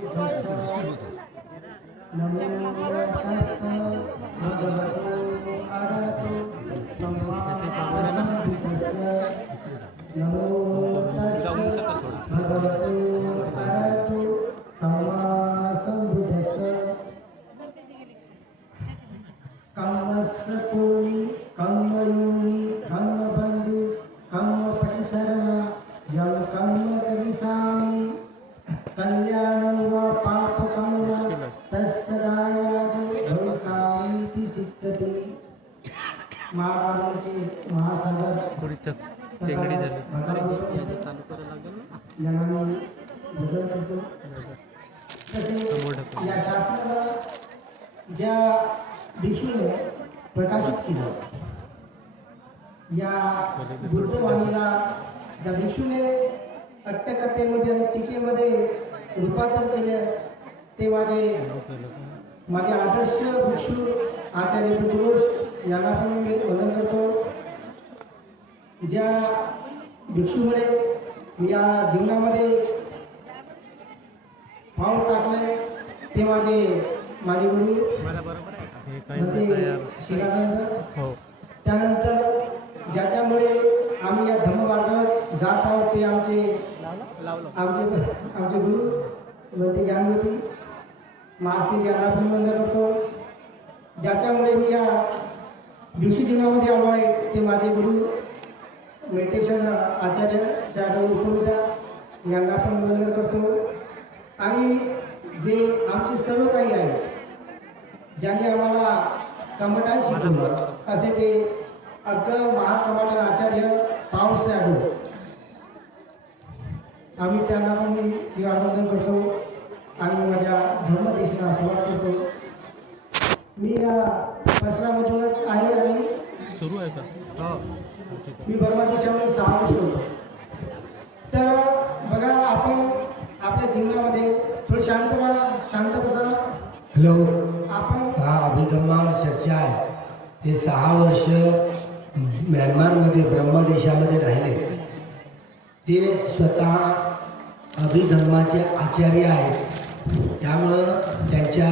नमो तस्स भगवतो अरहतो सम्मा सम्बुद्धस्य नमो तस्स भगवतो अरहतो सम्मा सम्बुद्धस्य कम्मस्य कोटि कम्मयोनि कम्मबन्धु कम्मपटिशरण यं कम्म करिष्यामि कल्याणं वा पापकं वा तस्सदायादि भविष्यामीति सिद्धते महाभारताचे महासागर थोडी चेंगडी झाली चालू करायला लागेल जनाने बदल करतो तसेच या शासनाला ज्या भिक्षूने प्रकाशित केलं या बुद्धवाणीला ज्या भिक्षूने अट्टकथेमध्ये आणि टीकेमध्ये रूपांतर केले ते माझे आदर्श भिक्षू आचार्य पुरुष यांना पण मी वंदन करतो. ज्या भिक्षूमुळे मी या जीवनामध्ये पाऊल टाकले ते माझे गुरु हो. त्यानंतर ज्याच्यामुळे आम्ही या धर्ममार्गावर जात आहोत ते आमचे गुरु म्हणते ज्ञानमूर्ती महास्ती यांना पण वंदन करतो. ज्याच्यामुळे मी या भिक्षू जीवनामध्ये आलो आहे ते माझे गुरु मेडिटेशन आचार्य शॅडो उपविदा यांना पण वंदन करतो. आणि जे आमचे सर्व काही आहे ज्यांनी आम्हाला कमठान शिकवलं असे ते अग्ग महाकमांडर आचार्य पाव शॅडो आम्ही त्यांना पण मी वंदन करतो आणि माझ्या धर्मदेशाला सुरुवात करतो. मी या परिसरामधूनच आहे आणि सुरू आहे का? हो. मी बर्मा देशामध्ये 6 वर्ष होतो. तर बघा आपण आपल्या जीवनामध्ये थोडं शांत बसा. हॅलो, आपण हा अभिधम्मावर चर्चा आहे. ते 6 वर्ष म्यानमारमध्ये ब्रह्मदेशामध्ये राहिले. ते स्वतः अभिधम्माचे आचार्य आहेत. त्यामुळं त्यांच्या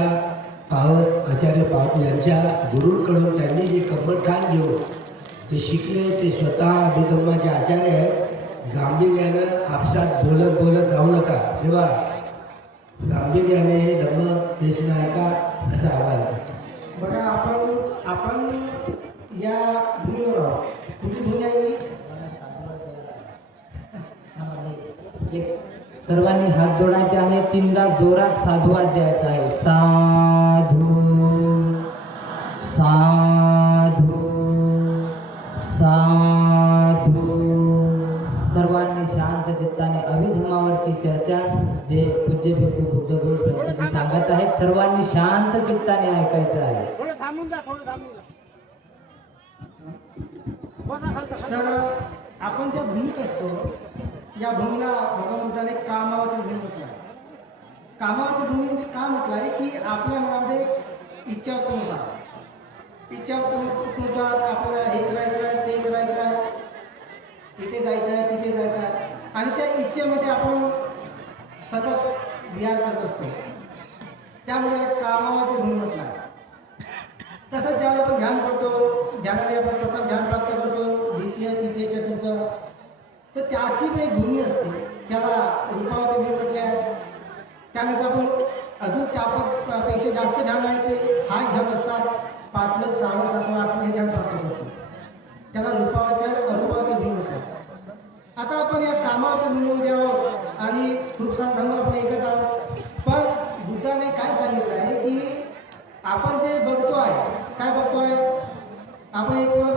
आचार्य यांच्या गुरूंकडून त्यांनी जे कमठान घेऊन ते शिकले ते स्वतः अभिधम्माचे आचार्य आहेत. गांभीर्यानं आपसात बोलत राहू नका. तेव्हा गांभीर्याने हे धम्म देशना ऐका असं आवाहन करतो. बघा आपण या भूमीवर आहोत. कुठली भूमी आहे? सर्वांनी हात जोडायचे आहे. 3दा जोरात साधुवाद द्यायचा आहे. साधू साधू साधू. सर्वांनी शांत चित्ताने अभिधम्मावरची चर्चा जे पूज्य भिक्खू बुद्धगुरु प्रभूजी सांगत आहेत सर्वांनी शांत चित्ताने ऐकायचं आहे. तर आपण ज्या भूमीत असतो या भूमीला भगवंताने कामावरची भूमी म्हटलं आहे. कामावरची भूमी म्हणजे का म्हटलं आहे की आपल्या मनामध्ये इच्छा उत्पन्न होतात. इच्छा उत्पन्न होतात. आपल्याला हे करायचं आहे, ते करायचं आहे, इथे जायचं आहे, तिथे जायचं आहे आणि त्या इच्छेमध्ये आपण सतत विहार करत असतो. त्यामुळे कामावरची भूमी म्हटलं आहे. तसंच ज्यावेळी आपण ध्यान करतो, ध्यानाने आपण प्रथम ध्यान प्राप्त करतो, द्वितीय तृतीय चतुर्थ, तर त्याची पण एक भूमी असते. त्याला रूपावरती भूमी म्हटले आहे. त्यानंतर आपण अजून त्यापेक्षा जास्त ध्यान आहे ते हाय ध्यान असतात. 5वे 6वे 7वे 8वे हे ध्यान प्राप्त करतो. त्याला रूपावरच्या अरूपावरची भूमी म्हटलं. आता आपण या कामावरच्या भूमीमध्ये आहोत आणि खूप सारा धर्म आपण ऐकत आहोत. पण बुद्धाने काय सांगितलं आहे की आपण जे बघतो आहे, काय बघतो आहे? आपण एकमेकाला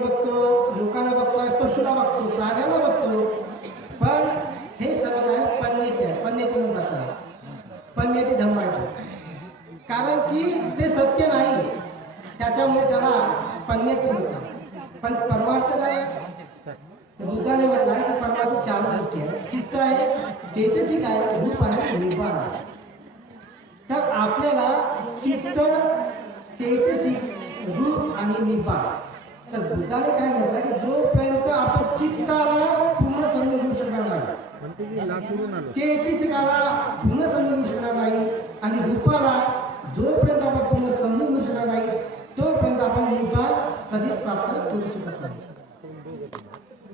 बघतो, लोकांना बघतोय, पशुला बघतो, प्राण्याला बघतो. पण हे सर्व काय पन्नेते आहे. पन्नेते म्हणतात. पन्नेते धर्म आहे. कारण की ते सत्य नाही त्याच्यामुळे त्याला पन्नेते म्हणतात. पण परमार्थ काय? बुद्धाने म्हटलं आहे की परमार्थ 4 गोष्टी आहेत. चित्त आहे, चैतसिक आहे, रूप आणि निर्वाण आहे. तर आपल्याला चित्त, चैतसिक, रूप आणि निब्बाण. तर बुद्धाने काय म्हटलं की जोपर्यंत आपण चित्ताला पूर्ण समजून घेऊ शकणार नाही चेतिसिकाला पूर्ण समजून घेऊ शकणार नाही आणि रूपाला जोपर्यंत आपण पूर्ण समजून घेऊ शकणार नाही तोपर्यंत आपण निब्बाण कधीच प्राप्त करू शकत नाही.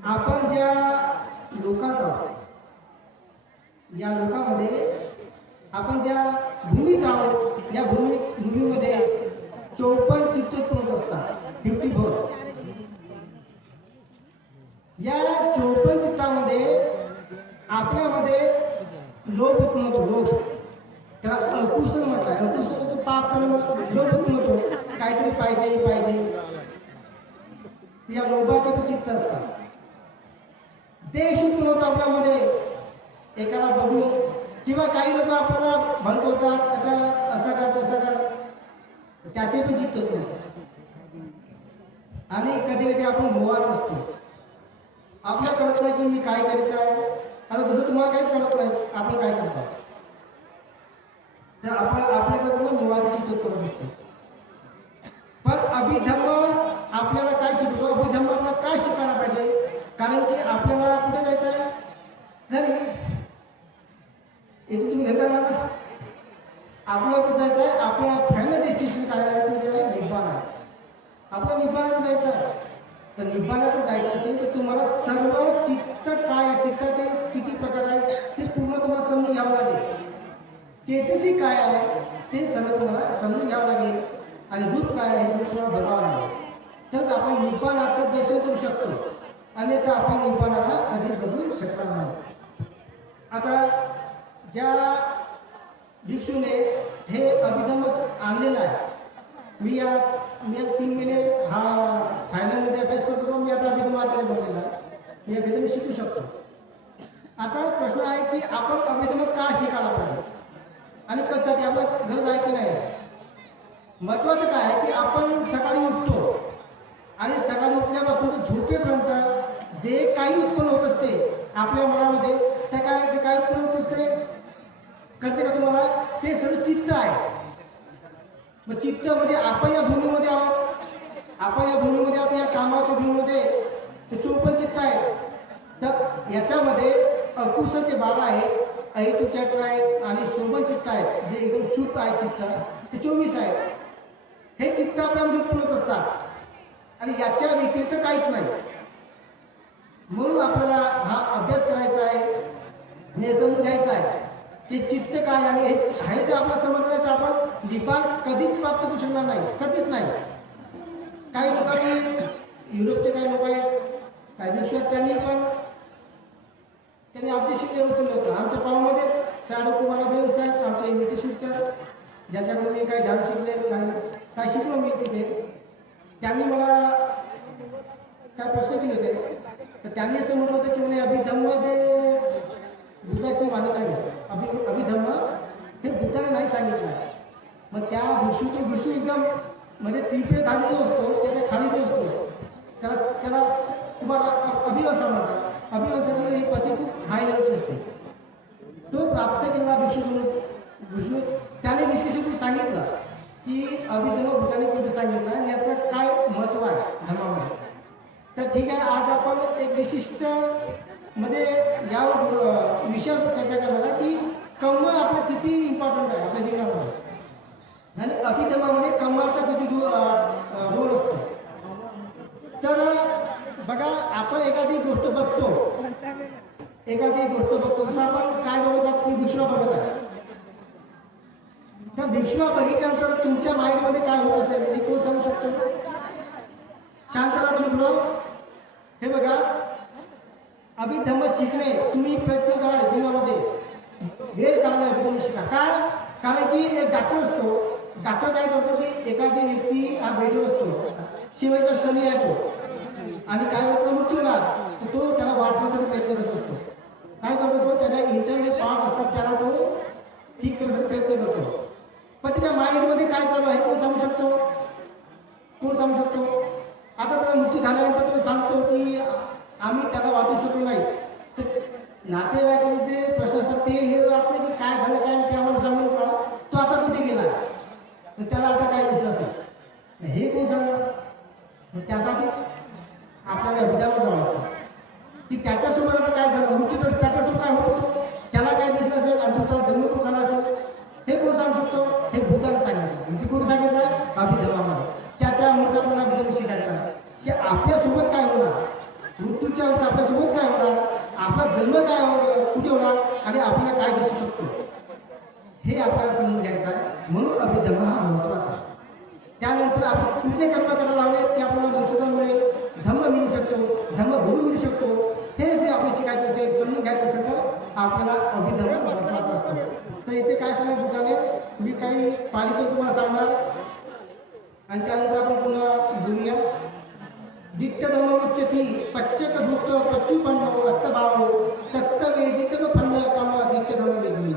आपण ज्या लोकात आहोत या लोकांमध्ये आपण ज्या भूमीत आहोत या भूमीमध्ये 54 चित्तोत्पन्न असतात 54. या 54 चित्तामध्ये आपल्यामध्ये लोभ उत्पन्न होतो. लोभ त्याला अकुशल म्हटलं आहे. अकुशल होतो पाप कर्म. लोभ उत्पन्न होतो काहीतरी पाहिजे. या लोभाचे पण चित्त असतात. देश उत्पन्न होतो आपल्यामध्ये एकाला बघून किंवा काही लोक आपल्याला भडकवतात अच्छा असं कर तसं कर त्याचे पण चित्त उत्पन्न होतं. आणि कधी कधी आपण मोहात असतो. आपल्याला कळत नाही की मी काय करीत आहे. आता तसं तुम्हाला काहीच कळत नाही आपण काय करतो. तर आपल्याकडे पण मोहाची चित्त उत्पन्न असते. पण अभिधम्म आपल्याला काय शिकतो. अभिधम्मांना काय शिकायला पाहिजे. कारण की आपल्याला कुठे जायचं आहे. घरी इथून तुम्ही घरी जाणार ना. आपल्याला कुठे जायचं आहे. आपल्या फायनल डेस्टिनेशन काय आहे ते निब्बाण आहे. आपल्या निब्बाणात जायचं आहे. तर निब्बाणात जायचं असेल तर तुम्हाला सर्व चित्त काय आहे चित्ताचे किती प्रकार आहेत ते पूर्ण तुम्हाला समजून घ्यावं लागेल. चेतसिक काय आहे ते सर्व तुम्हाला समजून घ्यावं लागेल आणि रूप काय आहे हे सर्व तुम्हाला बघावं लागेल. तरच आपण निब्बाणाचं दर्शन करू शकतो. अन्यथा आपण निब्बाणाला कधीच बघू शकणार नाही. आता ज्या भिक्षूने हे अभिधम्म आणलेलं आहे. मी 3 महिने हा फायनलमध्ये अभ्यास करतो. मी आता अभिधम्म आचार्य बनलेला आहे. मी अभिधम्म शिकू शकतो. आता प्रश्न आहे की आपण अभिधम्म का शिकायला पाहिजे आणि कशासाठी आपलं गरज आहे की नाही. महत्त्वाचं काय आहे की आपण सकाळी उठतो आणि सकाळी उठल्यापासून तर झोपेपर्यंत जे काही उत्पन्न होत असते आपल्या मनामध्ये ते काय उत्पन्न होत असते कळते का तुम्हाला. ते सर्व चित्त आहे. मग चित्त म्हणजे आपण या भूमीमध्ये आहोत. आपण या भूमीमध्ये आहोत. या कामाच्या भूमीमध्ये 54 चित्त आहेत. तर याच्यामध्ये अकुशलचे 12 आहेत. अहितुचक्र आहेत आणि शोभन चित्त आहेत जे एकदम शुभ आहे चित्त ते 24 आहेत. हे चित्त आपल्यामध्ये उत्पन्न होत असतात आणि याच्या व्यतिरिक्त काहीच नाही. म्हणून आपल्याला हा अभ्यास करायचा आहे हे समजून घ्यायचं आहे की चित्त काय आणि हे जर आपल्याला समजलं तर आपण निब्बाण कधीच प्राप्त करू शकणार नाही. कधीच नाही. काही लोकांनी युरोपचे काही लोक आहेत काही विश्वात त्यांनी ऑब्जेक्शन उचललं होतं. आमच्या पावामध्येच साडू कुमार बेऊस आहेत आमच्या इन्व्हिटेशनच्या ज्याच्याकडून मी काही झाड शिकले काय शिकलो मी तिथे. त्यांनी मला काय प्रश्न केले होते. तर त्यांनी असं म्हटलं होतं की म्हणे अभिधम्म जे बुद्धाची मानत आहे अभिधम्म हे बुद्धाने नाही सांगितलं. मग त्या विषू एकदम म्हणजे त्रिपेधानी जो असतो त्याच्या खाली जो असतो त्याला तुम्हाला अभिवंसा म्हणतात. अभिवंसाची ही पद्धती खूप हाय लेवलची असते. तो प्राप्त केलेला विष्णू त्याने विश्लेषण करून सांगितलं की अभिधम्म बुद्धाने कुठे सांगितलं आणि याचं काय महत्त्व आहे धर्मामध्ये. तर ठीक आहे आज आपण एक विशिष्ट म्हणजे या विषयावर चर्चा करणार की कर्म आपलं किती इम्पॉर्टंट आहे आपल्या जीवनामध्ये आणि अभिधम्मामध्ये कर्माचा किती रोल असतो. तर बघा आपण एखादी गोष्ट बघतो जसं आपण काय बघत आहोत की भिक्षुला बघत आहे. त्या भिक्षुला बघितल्यानंतर तुमच्या माइंडमध्ये काय होत असेल हे कोण सांगू शकतो. शांत राहा मुलं. हे बघा अभिधम्म शिकणे तुम्ही प्रयत्न करा जीवनामध्ये वेळ काढणे अभिधम्म शिका. काय कारण की एक डॉक्टर असतो. डॉक्टर काय करतो की एखादी व्यक्ती हा बेडवर असतो शिवायचा शनी आहे तो आणि काय वेळेचा मृत्यू होणार तर तो त्याला वाचवण्यासाठी प्रयत्न करत असतो. काय करतो तो त्याच्या इंटरनल पार्ट असतात त्याला तो ठीक करण्यासाठी प्रयत्न करतो. पण त्याच्या माइंडमध्ये काय चालू आहे कोण सांगू शकतो. आता त्याचा मृत्यू झाल्यानंतर तो सांगतो की आम्ही त्याला वाचू शकलो नाही. तर नातेवाईकाचे जे प्रश्न असतात ते हे राहत नाही की काय झालं काय ते आम्हाला सांगू का तो आता कुठे गेला तर त्याला आता काय दिसलं असेल हे कोण सांगणार. त्यासाठीच आपल्याला अभिधम्म जावं लागतं की त्याच्यासोबत आता काय झालं, मृत्यूचं त्याच्यासोबत काय होतो, त्याला काय दिसलं असेल आणि तुमचा जन्म कुठं झाला असेल हे कोण सांगू शकतो? हे बुद्धाने सांगितलं. ते कोण सांगितलं? अभिधर्मामध्ये. त्याच्यामुळे आपल्याला अभिधर्म शिकायचा आहे की आपल्यासोबत काय होणार, मृत्यूच्या वेळेस आपल्यासोबत काय होणार, आपला जन्म काय कुठे होणार आणि आपल्याला काय दिसू शकतो हे आपल्याला समजून घ्यायचं आहे. म्हणून अभिधर्म हा महत्त्वाचा आहे. त्यानंतर आपण कुठले कर्म करायला हवेत की आपल्याला मोक्षता मिळेल, धम्म मिळू शकतो, धम्मगुरू मिळू शकतो, हे जे आपले शिकायचं असेल, समजून घ्यायचं असेल तर आपल्याला अभिधर्म महत्त्वाचा असतो. तर इथे काय सांगणार बुद्धाने, मी काही पालिकेत तुम्हाला सांगणार आणि त्यानंतर आपण पुन्हा बोलूया. दिट्ट धम्म उच्चती पच्चक धूत पच्चुपन्न अत्तभाव तत्तवेदित फल्ल कम दिट्ट धम्म वेगळी.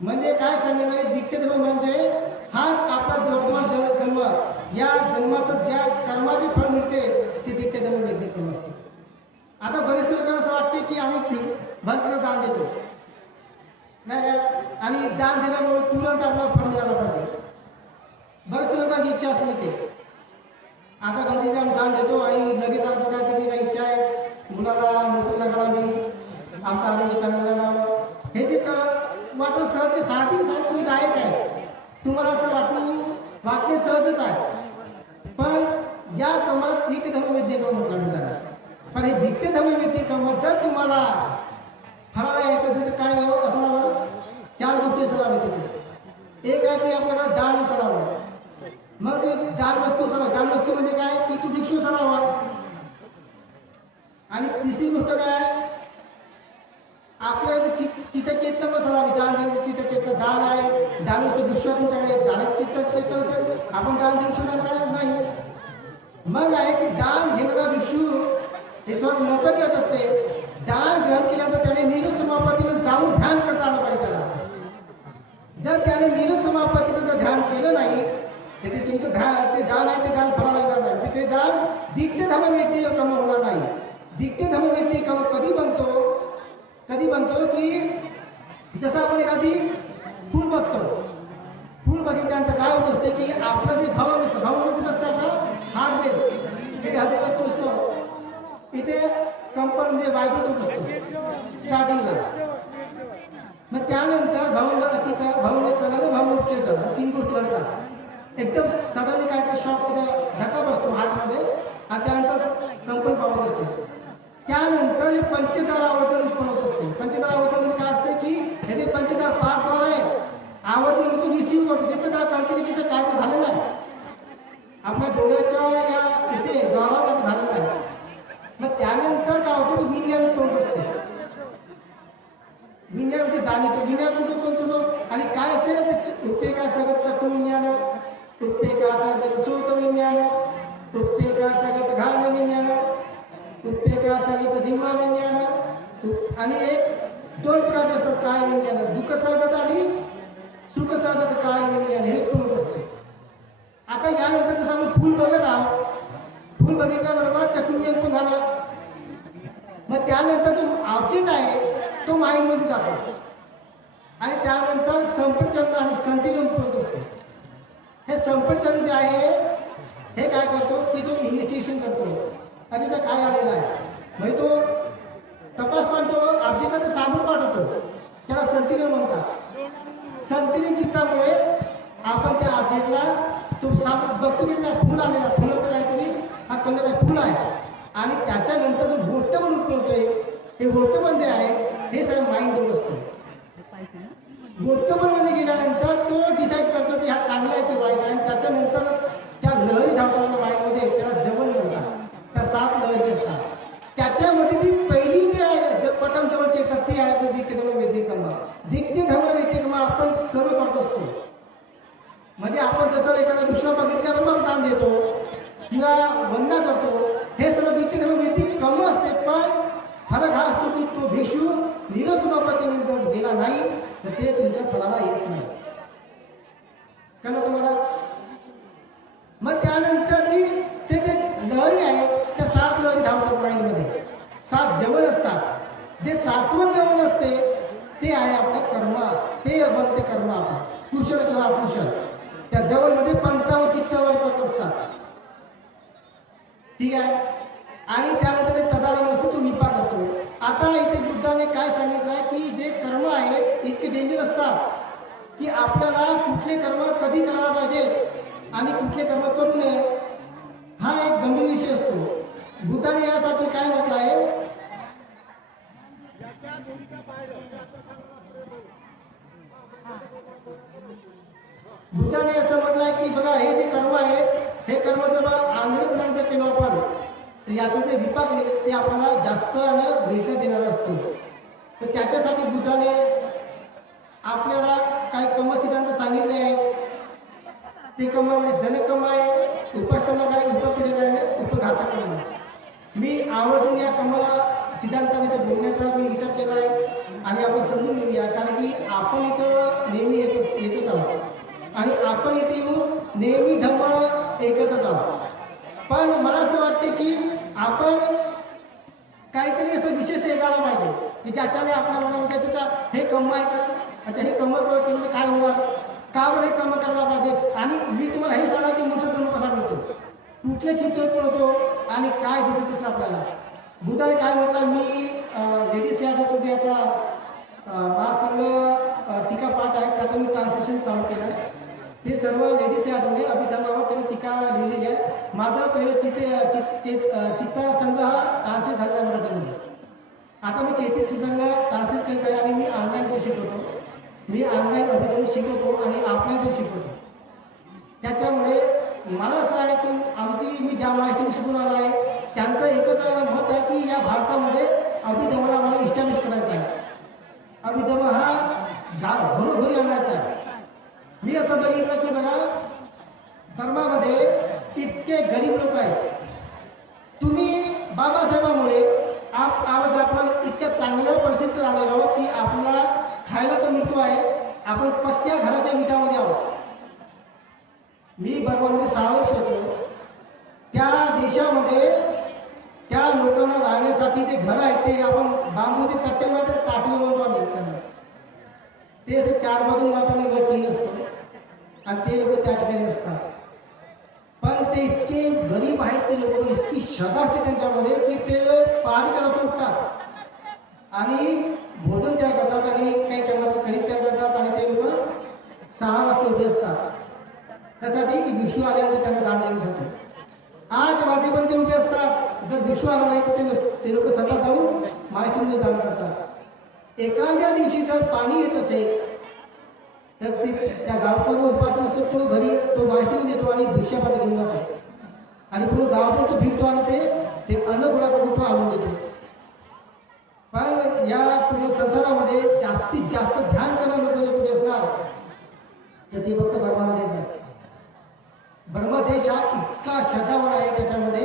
म्हणजे काय सांगितलं, दिट्ट धर्म म्हणजे हाच आपला वर्तमान जन्म, या जन्माचं ज्या कर्माचे फळ मिळते ते दिट्ट धर्म वेगळे कर्म असते. आता बरेच लोकांना असं वाटते की आम्ही भक्तीला दान देतो नाही काय, आणि दान दिल्यामुळे तुरंत आपला फळ मिळाला पाहिजे. बरेच लोकांची इच्छा असली ते आता गणपतीला आम्ही दान देतो आणि लगेच आमचं काहीतरी काही इच्छा आहे, मुलाला नोकरी लागायला हवी, आमचं आरोग्य चांगलं राहावं, हे जे वाटलं सहज साहजिक साहेब तुम्ही गायक आहे, तुम्हाला असं वाटणे सहजच आहे. पण या कमाला दिट्ट धम्म वेद्य कर्म म्हटलं त्याला. पण हे दिट्ट धम्म वेद्य कर्म जर तुम्हाला फळाला यायचं असेल तर काय यावं असावं, 4 गोष्टी असाव्या तिथे. एक आहे की आपल्याला दान असावं, मग दान वस्तू असावं. दान वस्तू म्हणजे काय की तू भिक्षू असावा. आणि तिसरी गोष्ट काय, आपल्याकडे चित्तचेतना असावी. दान देण्याची चित्तचेतना, दान आहे, दान वस्तू भिक्षू तुमच्याकडे, दानाची चित्तचेतना असेल आपण दान देऊ शकणार नाही. मग आहे की दान घेणारा भिक्षू हे सर्वात महत्वाची अट असते. दान ग्रहण केल्यानंतर त्याने निरुत समापत्तीवर जाऊन ध्यान करता आलं पाहिजे त्याला. जर त्याने निरुत समापत्तीचं जर ध्यान केलं नाही तर ते तुमचं ते दान आहे ते दान फळाला येणार नाही. ते दान दिट्ट धम्म वेद्य कर्म होणार नाही. दिट्ट धम्म वेद्य कर्म कधी बनतो की जसं आपण एखादी फूल बघतो, फूल बघितल्यानंतर काय होत असते की आपलं जे भवन असतं, भवन कुठं असतं आपलं हार्ट बेस, इथे हृदय तो असतो, इथे कंपन म्हणजे व्हायब्रेट होत असतो स्टार्टिंगला. मग त्यानंतर भवन अतिथ भवन चढायला भवन उपचेत 3 गोष्टी घडतात. एकदम सडनली काय तर शॉक धक्का बसतो हार्टमध्ये आणि त्यानंतर कंपन पावत असते. त्यानंतर हे पंचदार आवर्तन उत्पन्न होत असते. पंचदार आवर्तन म्हणजे काय असते की हे जे पंचदार 5 द्वार आहेत, आवर्तन म्हणजे रिसिव्ह करतो, तिथं काय कणकिरीचं काय तर झालेलं आहे आपल्या डोळ्याच्या या इथे द्वाराला झालेलं आहे. मग त्यानंतर काय होतं की विज्ञान उत्पन्न असते. विज्ञान म्हणजे जाणीतो, विज्ञान कुठं उत्पन्न होतो आणि काय असते उपयोगा सगळं चक्र विज्ञान, उपयोगा सगळं सोत विज्ञान, उपयोगा सगळं घाण विज्ञान, उपयोगा सगळं जीवा विज्ञान आणि 2 प्रकारचे असतात काय विज्ञान, दुःख सर्गत आणि सुख सर्गत काय विज्ञान हे पण होत असते. आता यानंतर जसं आपण फूल बघत आहोत, फूल बघितल्याबरोबर चक्रीविज्ञान पण झालं. मग त्यानंतर जो ऑब्जेक्ट आहे तो माइंडमध्ये जातो आणि त्यानंतर संपटचरण आणि संतिरण होत असते. हे संपटचरण जे आहे हे काय करतो की तो इन्व्हेस्टिगेशन करतो, त्याचा काय आलेला आहे म्हणजे तो तपास पाहतो, ऑब्जेक्टला तो सामोर पाठवतो, त्याला संतिरण म्हणतात. संतिरण चित्तामुळे आपण त्या ऑब्जेक्टला तो बघतो की त्याला फुल आलेला, फुलाचं काहीतरी हा कलर आहे, फुल आहे आणि त्याच्यानंतर जो बोट्ट पण उत्पन्न होतोय, हे बोट्ट पण जे आहे हे सगळं माइंड दोन असतो. बोट्ट पण मध्ये गेल्यानंतर तो डिसाईड करतो की हा चांगला आहे की वाईट आहे आणि त्याच्यानंतर त्या लहरी धावतात माइंडमध्ये, त्याला जवन म्हणतात. त्या 7 लहरी असतात, त्याच्यामध्ये ती पहिली जी आहे पटम जवळची येतात ती आहे दिट्ट धम्म वेद्य कर्म. दिट्ट धम्म वेद्य कर्म आपण सर्व करत असतो. म्हणजे आपण जसं एखादा विश्व बघितल्याबरोबर दान देतो किंवा वंदना करतो, हे सर्व दिट्ट धम्म वेद्य कर्म असते. पण फरक हा असतो की तो भिक्षू निरसुभाप्रतीने जर गेला नाही तर ते तुमच्या फळाला येत नाही. कळलं तुम्हाला? मग त्यानंतर जी ते लहरी आहे त्या 7 लहरी धावतात माइंडमध्ये, 7 जवन असतात. जे 7वं जवन असते ते आहे आपलं कर्म, ते बनते कर्म आपण कुशल किंवा अकुशल. त्या जवळमध्ये 55 चित्तावर करत असतात. ठीक आहे. आणि त्यानंतर एक तदारम असतो, तो विपाक असतो. आता इथे बुद्धाने काय सांगितलं आहे की जे कर्म आहेत इतके डेंजर असतात की आपल्याला कुठले कर्म कधी करायला पाहिजेत आणि कुठले कर्म करू नये, हा एक गंभीर विषय असतो. बुद्धाने यासाठी काय म्हटलं आहे, बुद्धाने असं म्हटलं आहे की बघा हे जे कर्म आहेत हे कर्म जर आंधळेपणाने जर केलं आपण तर याचं जे विपाक आहे ते आपल्याला जास्त आणि वेगळं देणार असते. तर त्याच्यासाठी बुद्धाने आपल्याला काही कर्मसिद्धांत सांगितले आहेत. ते कर्म म्हणजे जनकर्म आहे, उपष्टम आहे, उपपीडक आहे, उपघातक कर्म. मी आवर्जून या कर्म सिद्धांताबद्दल बोलण्याचा मी विचार केला आहे आणि आपण समजून घेऊया, कारण की आपण इथं नेहमी येतच आहोत आणि आपण इथे येऊन नेहमी धम्म ऐकतच आहोत. पण मला असं वाटते की आपण काहीतरी असं विशेष ऐकायला पाहिजे की ज्याच्याने आपल्या मनामध्ये त्याच्या हे कम आहे का, अच्छा हे कम केलं काय होणार, का बरं हे कम करायला पाहिजे. आणि मी तुम्हाला हे सांगा की मनुष्य जन्म कसा मिळतो, कुठले चित्र होतो आणि काय दिसत असेल आपल्याला. बुद्धाने काय म्हटलं, मी लेडीज याद होतो ते आता महासंघ टीका पाठ आहे त्याचं मी ट्रान्सलेशन चालू केलं आहे. ते सर्व लेडीज यादवने अभिधर्मावर त्यांनी टीका लिहिलेली आहे. माझं पहिलं चित्तसंघ हा ट्रान्सलेट झालेला आहे मराठीमध्ये. आता मी चेतीस संघ ट्रान्सलेट केलं आहे आणि मी ऑनलाईन पण शिकवतो. मी ऑनलाईन अभिधर्म शिकवतो आणि ऑफलाईन पण शिकवतो. त्याच्यामुळे मला असं आहे की मी ज्या महाराष्ट्रात शिकून आला आहे त्यांचं एकच मत आहे की या भारतामध्ये अभिधर्माला मला इस्टॅब्लिश करायचा आहे. अभिधर्म हा घरोघरी आणायचा आहे. मी असं बघितलं की बघा बर्मामध्ये इतके गरीब लोक आहेत. तुम्ही बाबासाहेबांमुळे आज आपण इतक्या चांगल्या परिस्थितीत आलेलो आहोत की आपल्याला खायला तर मिळतो आहे, आपण पक्क्या घराच्या विटामध्ये आहोत. मी बर्मामध्ये 6 वर्ष होतो. त्या देशामध्ये त्या लोकांना राहण्यासाठी जे घर आहे ते आपण बांबूचे तट्ट्यामध्ये ताटून त्यांना ते असे 4 बाजून लावताना घर 3 असतो आणि ते लोक त्या ठिकाणी असतात. पण ते इतके गरीब आहेत ते लोक, इतकी श्रद्धा असते त्यांच्यामध्ये की ते पहाटेच्या रस्ते उठतात आणि भोजन तयार करतात आणि काही टमाटरची कढी तयार करतात आणि ते लोक 6 वाजता उभे असतात. त्यासाठी की भिक्षू आल्यानंतर त्यांना दान देण्यासाठी 8 वाजेपर्यंत ते उभे असतात. जर भिक्षू आला नाही तर ते लोक स्वतः जाऊन माहितीमध्ये दान करतात. एखाद्या दिवशी जर पाणी येत असेल तर त्या गावचा जो उपासक असतो तो घरी तो माहितीमध्ये देतो आणि भिक्षापात्र घेऊन जातो आणि पूर्ण गावातून तो फिरतो आणि ते अन्न गोळा करून तो आणून देतो. पण या पूर्ण संसारामध्ये जास्तीत जास्त ध्यान करणारे लोक जर कुठे असणार तर ते फक्त बर्मामध्येच आहे. बर्मा देश हा इतका श्रद्धावान आहे त्याच्यामध्ये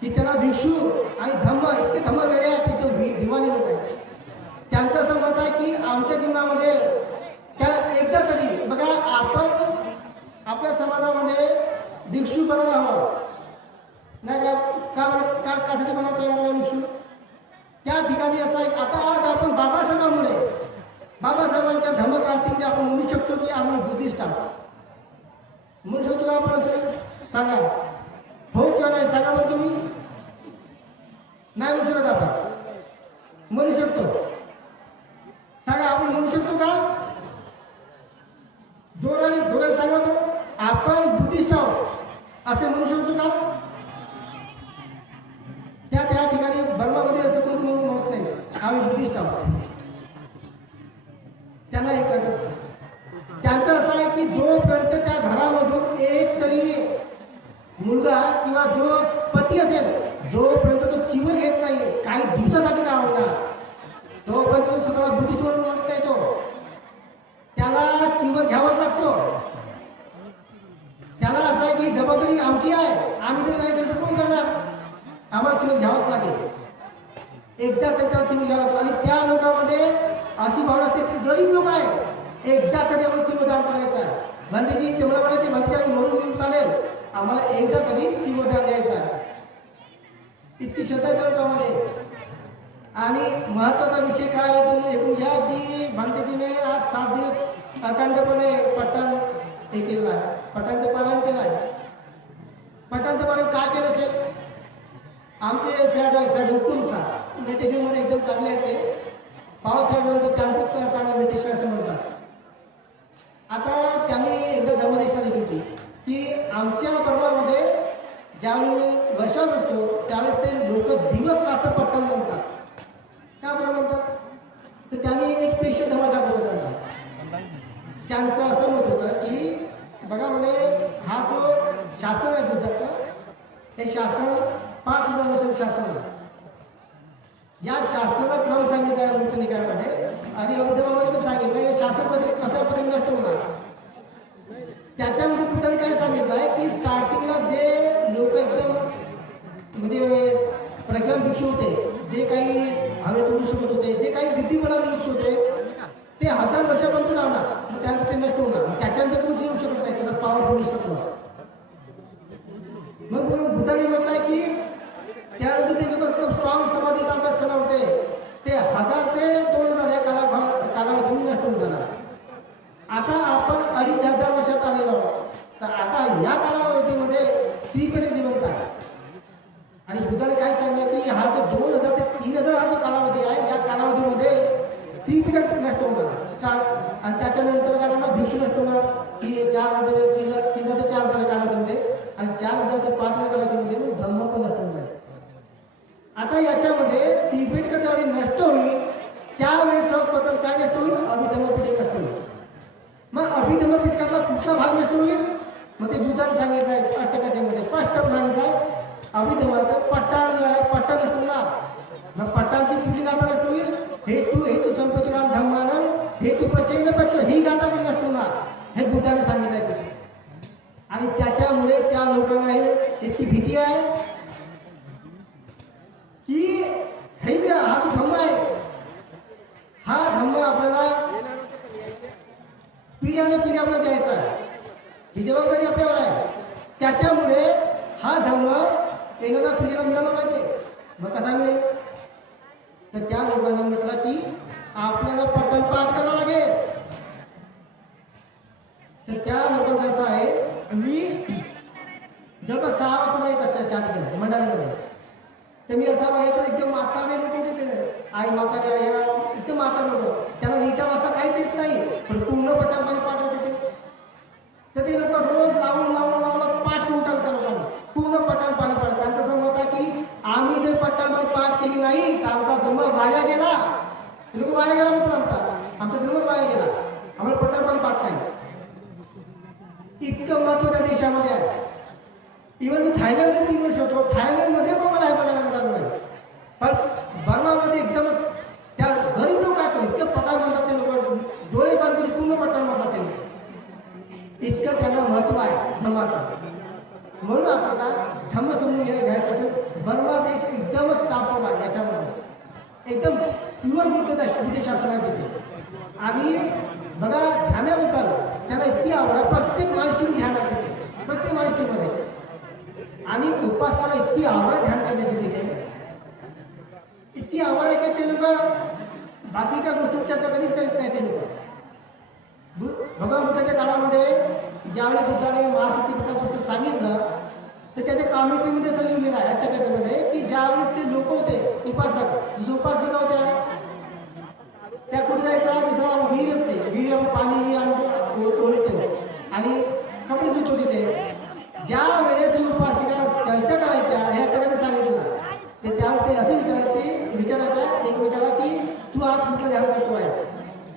की त्याला भिक्षू आणि धम्म इतके धम्म वेळे आहेत, इतके दिवाणी लोक आहेत. त्यांचं असं मत आहे की आमच्या जीवनामध्ये त्याला एकदा तरी बघा आपण आपल्या समाजामध्ये भिक्षू बनायला हवं नाही का कासाठी बनायचं आहे भिक्षू. त्या ठिकाणी असं आहे आता आज आपण बाबासाहेबांच्या धम्मक्रांतीमध्ये आपण म्हणू शकतो की आम्ही बुद्धिस्ट आहोत. म्हणू शकतो का आपण असं सांगा, हो किंवा नाही सांगा बरं तुम्ही. नाही म्हणू शकत आपण, म्हणू शकतो सांगा आपण म्हणू शकतो का, जोराने सांगा बरं आपण बुद्धिस्ट आहोत असे म्हणू शकतो का. त्या ठिकाणी बर्मामध्ये असं कोणीच म्हणत नाही आम्ही बुद्धिस्ट आहोत. त्यांना हे कळत असतं. त्यांचं असं आहे की जोपर्यंत त्या घरामधून एक तरी मुलगा किंवा जो पती असेल जोपर्यंत तो चिवर घेत नाही काही दिवसासाठी का होणार तोपर्यंत तो स्वतःला बुद्धिस्ट म्हणून म्हणत नाही. तो त्याला चिवर घ्यावाच लागतो. त्याला असं आहे की जबाबदारी आमची आहे, आम्ही जर नाही तर कोण करणार, आम्हाला चिवर घ्यावंच लागेल. एकदा त्याला चिवर घ्यावं लागतो. आणि त्या लोकांमध्ये अशी भावना असते की गरीब लोक आहेत, एकदा तरी आपण चिवरदान करायचं आहे. गांधीजी ते मला म्हणायचे भक्ती आम्ही मरून गेली चालेल, आम्हाला एकदा तरी चिवरदान द्यायचं आहे. इतकी श्रद्धा आहे त्या लोकांमध्ये. आणि महत्वाचा विषय काय आहे तुम्ही ऐकून घ्या की भांतेजीने आज 7 दिवस अखंडपणे पठाण हे केलेलं आहे, पठाणचं पारायण केलं आहे. पठाणचं पारायण काय केलं असेल आमचे सॅड हुकुम साहेब मेडिटेशनमध्ये एकदम चांगले आहेत ते. पावसाळ्यानंतर त्यांचंच चांगलं मेडिटेशन असं म्हणतात. आता त्यांनी एकदा धर्मदेशना दिली होती की आमच्या पर्वामध्ये ज्यावेळी वर्षात असतो त्यावेळेस ते लोक दिवस रात्र पट्टा म्हणतात. का बरं म्हणतात? तर त्यांनी एक पेशंट धर्म टाकला त्यांचा. त्यांचं असं मत होतं की बघा म्हणे हा जो शासन आहे बुद्धाचं हे शासन 5000 वर्षाचं शासन आहे. या शासनाचा क्रम सांगितला आहे मुक्त निकायामध्ये आणि अभिधर्मामध्ये पण सांगितलं हे शासन कधी कशा पद्धतीने नष्ट होणार. त्याच्यामध्ये बुद्धाने काय सांगितलं आहे की स्टार्टिंगला जे लोक एकदम म्हणजे प्रज्ञान भिक्षू होते, जे काही हवेत उडू शकत होते, जे काही बुद्धिबळाने युक्त होते ते 1000 वर्षापर्यंत राहणार. मग त्यानंतर ते नष्ट होणार. त्याच्यानंतर कोणीच येऊ शकत नाही त्याचा पॉवरफुल सत्व. मग बुद्धाने म्हटलंय की त्यानंतर ते लोक एकदम स्ट्रॉंग समाधीचा अभ्यास करणार होते. ते 1000 ते 2000 या कालावधीमध्ये नष्ट होऊन जाणार. आता आपण 2500 वर्षात आलेलो आहोत. तर आता या कालावधीमध्ये त्रिपिटक जिवंत आहे. आणि बुद्धाने काय सांगितलं की हा जो 2000 ते 3000 हा जो कालावधी आहे या कालावधीमध्ये त्रिपिटक नष्ट होणार स्टार्ट. आणि त्याच्यानंतर काय होणार? भिक्षू नष्ट होणार की 4000 ते 4000 कालावधीमध्ये आणि 4000 ते 5000 कालावधीमध्ये धर्म पण नष्ट होणार. आता याच्यामध्ये त्रिपिटक ज्यावेळी नष्ट होईल त्यावेळेस सर्वप्रथम काय नष्ट होईल? अभिधर्मपिटक नष्ट होईल. मग अभिधर्मपिटकाचा कुठला भाग नष्ट होईल? मग ते बुद्धाने सांगितलं आहे अट्टकथेमध्ये स्पष्ट सांगितलंय अभिधर्माचं पट्टा नष्ट होणार. मग पट्टांची कुठली गाथा नष्ट होईल? हेतू संपत्तीमान धम्मानं हेतू पचैन पच ही गाथा पण नष्ट होणार हे बुद्धाने सांगितलंय तिथे. आणि त्याच्यामुळे त्या लोकांना इतकी भीती आहे की हे जे हा जो धम्म आहे हा धम्म आपल्याला पिढ्याने पिढी आपल्याला द्यायचा आहे. ही जबाबदारी आपल्यावर आहे. त्याच्यामुळे हा धम्म येणाऱ्या पिढीला मिळाला पाहिजे. मग कसा मिळेल? तर त्या लोकांनी म्हटलं की आपल्याला पठण पाठ करावं लागेल. तर त्या लोकांचं असं आहे मी जवळपास 6 वाजता जायचं चार मंडळामध्ये. तर मी असा बघायचं एकदम म्हातारे लोक होते आई म्हातारे एकदम म्हातारे लोक त्याला लिहिता वाजता काहीच येत नाही पण पूर्ण पटापाने पाठ होते ते. तर ते लोक रोज लावून पाठ उठाल त्या लोकांना पूर्ण पटान पाणी पाडत. त्यांचं असं मत आहे की आम्ही जर पट्टापाने पाठ केली नाही तर आमचा जन्म वाया गेला. ते लोक वाया गेला म्हणतात आमचा जन्मच वाया गेला आम्हाला पट्टापाने पाठ नाही. इतकं महत्व त्या देशामध्ये आहे. इव्हन मी थायलंडमध्ये 3 वर्ष होतो. थायलंडमध्ये पण मला हे बघायला मिळालं नाही. पण बर्मामध्ये एकदमच त्या गरीब लोक आहेत इतकं पटाण म्हणतात ते लोक डोळे बांधून पूर्ण पटाण म्हणतात ते. इतकं त्यांना महत्व आहे धर्माचं. म्हणून आपल्याला धर्म समजून घ्यायचं असेल बर्मा देश एकदमच टापवर आहे. याच्यामध्ये एकदम प्युअर बुद्ध शासन आहे तिथे. आणि बघा ध्यानाबद्दल त्यांना इतकी आवड आहे. प्रत्येक माणूस ध्यान आहे तिथे प्रत्येक माणूसमध्ये. आणि उपासकाला इतकी आवड आहे ध्यान करण्याची तिथे इतकी आवड आहे की ते लोक बाकीच्या गोष्टी चर्चा कधीच करीत नाही. ते लोक भगवान बुद्धाच्या काळामध्ये ज्यावेळी बुद्धाने महासतीपीठाचं सांगितलं तर त्याच्या कॉमेंट्रीमध्ये असं लिहिलेलं आहे अट्टकथेमध्ये की ज्यावेळेस ते लोक होते उपासक जसं उपासिका होत्या त्या कुठे जायचा जसं विहीर असते विहीर पाणी ओढतो आणि कपडे धुतो तिथे. ज्या वेळेस उपासिका चर्चा करायच्या हे अट्टकथे सांगितलं ते त्यावेळेस ते असं विचारायच्या एकमेकाला की तू आज कुठलं ध्यान करतो आहेस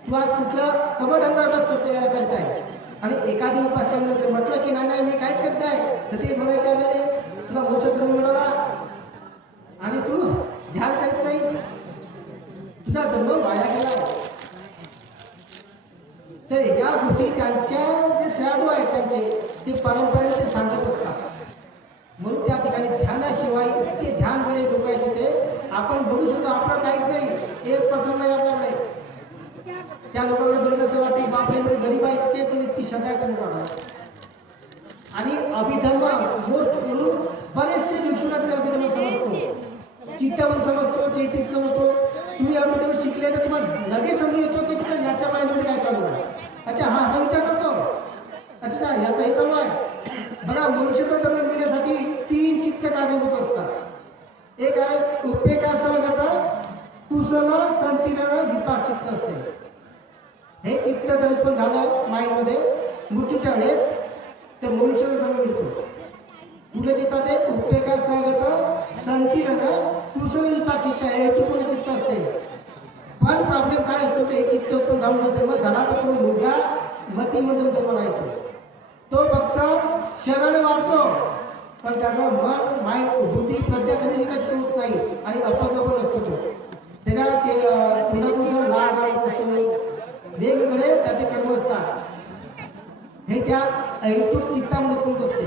तू आज कुठलं कबड्डांचा अभ्यास करत आहे. आणि एखादी उपासकांनी जर म्हटलं की नाही मी काहीच करत आहे तर ते म्हणायचे अरे तुला मोसत जन्म मिळाला आणि तू ध्यान करत नाही तुझा जन्म वाया गेला. तर या गोष्टी त्यांच्या जे सॅडो आहेत त्यांचे ते परंपरेने ते सांगत असतात. म्हणून त्या ठिकाणी ध्यानाशिवाय इतके ध्यान वेळे लोक आहेत तिथे आपण बघू शकतो. आपलं काहीच नाही 1% नाही आपल्याकडे. त्या लोकांकडे बघितलं असं वाटते बापरे गरीब आहेत इतके पण इतकी श्रद्धा आहे त्या लोकांना. आणि अभिधर्म मोस्ट करून बरेचसे भिक्षुना अभिधर्म समजतो चित्तावर समजतो चैतीस समजतो. तुम्ही अभिधर्म शिकले तर तुम्हाला लगेच समजून येतो की तिथं याच्या माइंडमध्ये काय चालू आहे. अच्छा हा असा विचार करतो अच्छा याचा हे चालू आहे. बघा मनुष्याचा जन्म मिळण्यासाठी 3 चित्त कारणीभूत असतात. एक आहे उपेकासगत कुशल संतीर्ण विपाक चित्त असते. हे चित्त जर उत्पन्न झालं माइंडमध्ये मृत्यूच्या वेळेस तर मनुष्याला जन्म मिळतो. पुढे चित्तात आहे उपेकासगत संतीर्ण कुशल विपाक चित्त आहे, हेतुपूर्ण चित्त असते. पण प्रॉब्लेम काय असतो ते चित्त उत्पन्न झालं जन्म झाला तर तो मुलगा मतीमधून जन्माला येतो. तो फक्त शरीराने वाढतो पण त्याचा मन माइंड बुद्धी प्रज्ञा कधी विकसित होत नाही आणि अपंग पण असतो तो. त्याच्या पुढानुसार लाड असतो, वेगवेगळे त्याचे कर्म असतात. हे त्या ऐतूक चित्तामध्ये पण असते,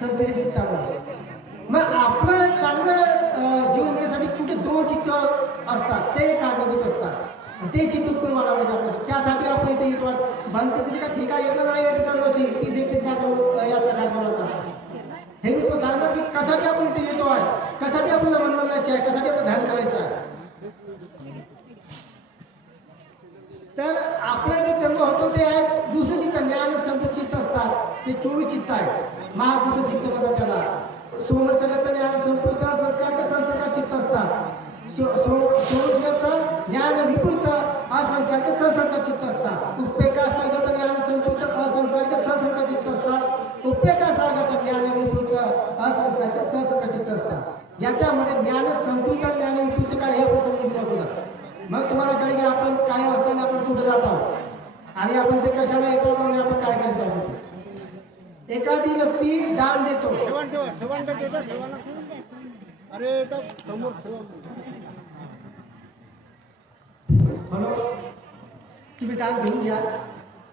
संतरी चित्तामध्ये. मग आपलं चांगलं जीवन मिळण्यासाठी कुठे दोन चित्त असतात ते कारणीभूत असतात. ते चित्त उत्पन्न मला पाहिजे आपल्याला. त्यासाठी आपण इथे येतो. बनते तरी का ठिका येतलं नाही आहे दरवर्षी 30-31 याचा कार्यक्रमाचा. हे मी तुम्हाला सांगतो की कशासाठी आपण इथे येतो आहे, कशासाठी आपल्याला वंदनाचे आहे, कशासाठी आपलं ध्यान करायचं आहे. तर आपला जे जन्म होतो ते आहे दुसरं चित्त, ज्ञान संपचित्त असतात. ते 24 चित्त आहेत. महापुरुष चित्त म्हणतात त्याला. सोमरसगत ज्ञान संपूर्ण संस्कार संस्कार चित्त असतात. सोमरसगत ज्ञान विपुत असंस्कार संस्कार चित्त असतात. उपेकासगत ज्ञान संपूर्ण असंस्कार संस्कार चित्त असतात. उपेकासगत ज्ञान विपुत असंस्कार संस्कार चित्त असतात. याच्यामध्ये ज्ञान संपूर्ण ज्ञान विपुत काय हे आपण समजून घेऊ. मग तुम्हाला कळेल की आपण काय अवस्थाने आपण कुठे जात आहोत आणि आपण ते कशाला येतो आणि आपण काय करत आहोत. एखादी व्यक्ती दान देतो. हॅलो, तुम्ही दान घेऊन घ्या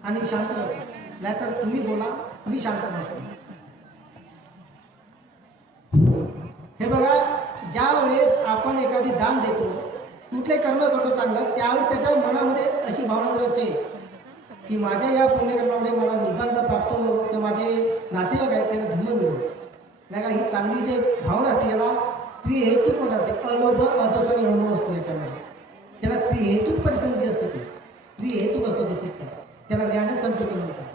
आणि शांत बसा, नाहीतर तुम्ही बोला, मी शांत बसतो. हे बघा, ज्या वेळेस आपण एखादी दान देतो, कुठले कर्म करतो चांगलं, त्यावेळेस त्याच्या मनामध्ये अशी भावना जर असेल की माझ्या या पुण्यकर्मामुळे मला निबंध प्राप्त हो, तर माझे नातेवाईक आहेत त्यांना धर्म मिळो, नाही का, ही चांगली जी भावना असते याला त्रिहेतुक पण असते. अलोभ अदोष आणि होम असतो याच्यामध्ये. त्याला त्रिहेतुक परिसंधी असते. ते त्रिहेतुक असतो ते चित्त, त्याला ज्ञान संपतो म्हणतात.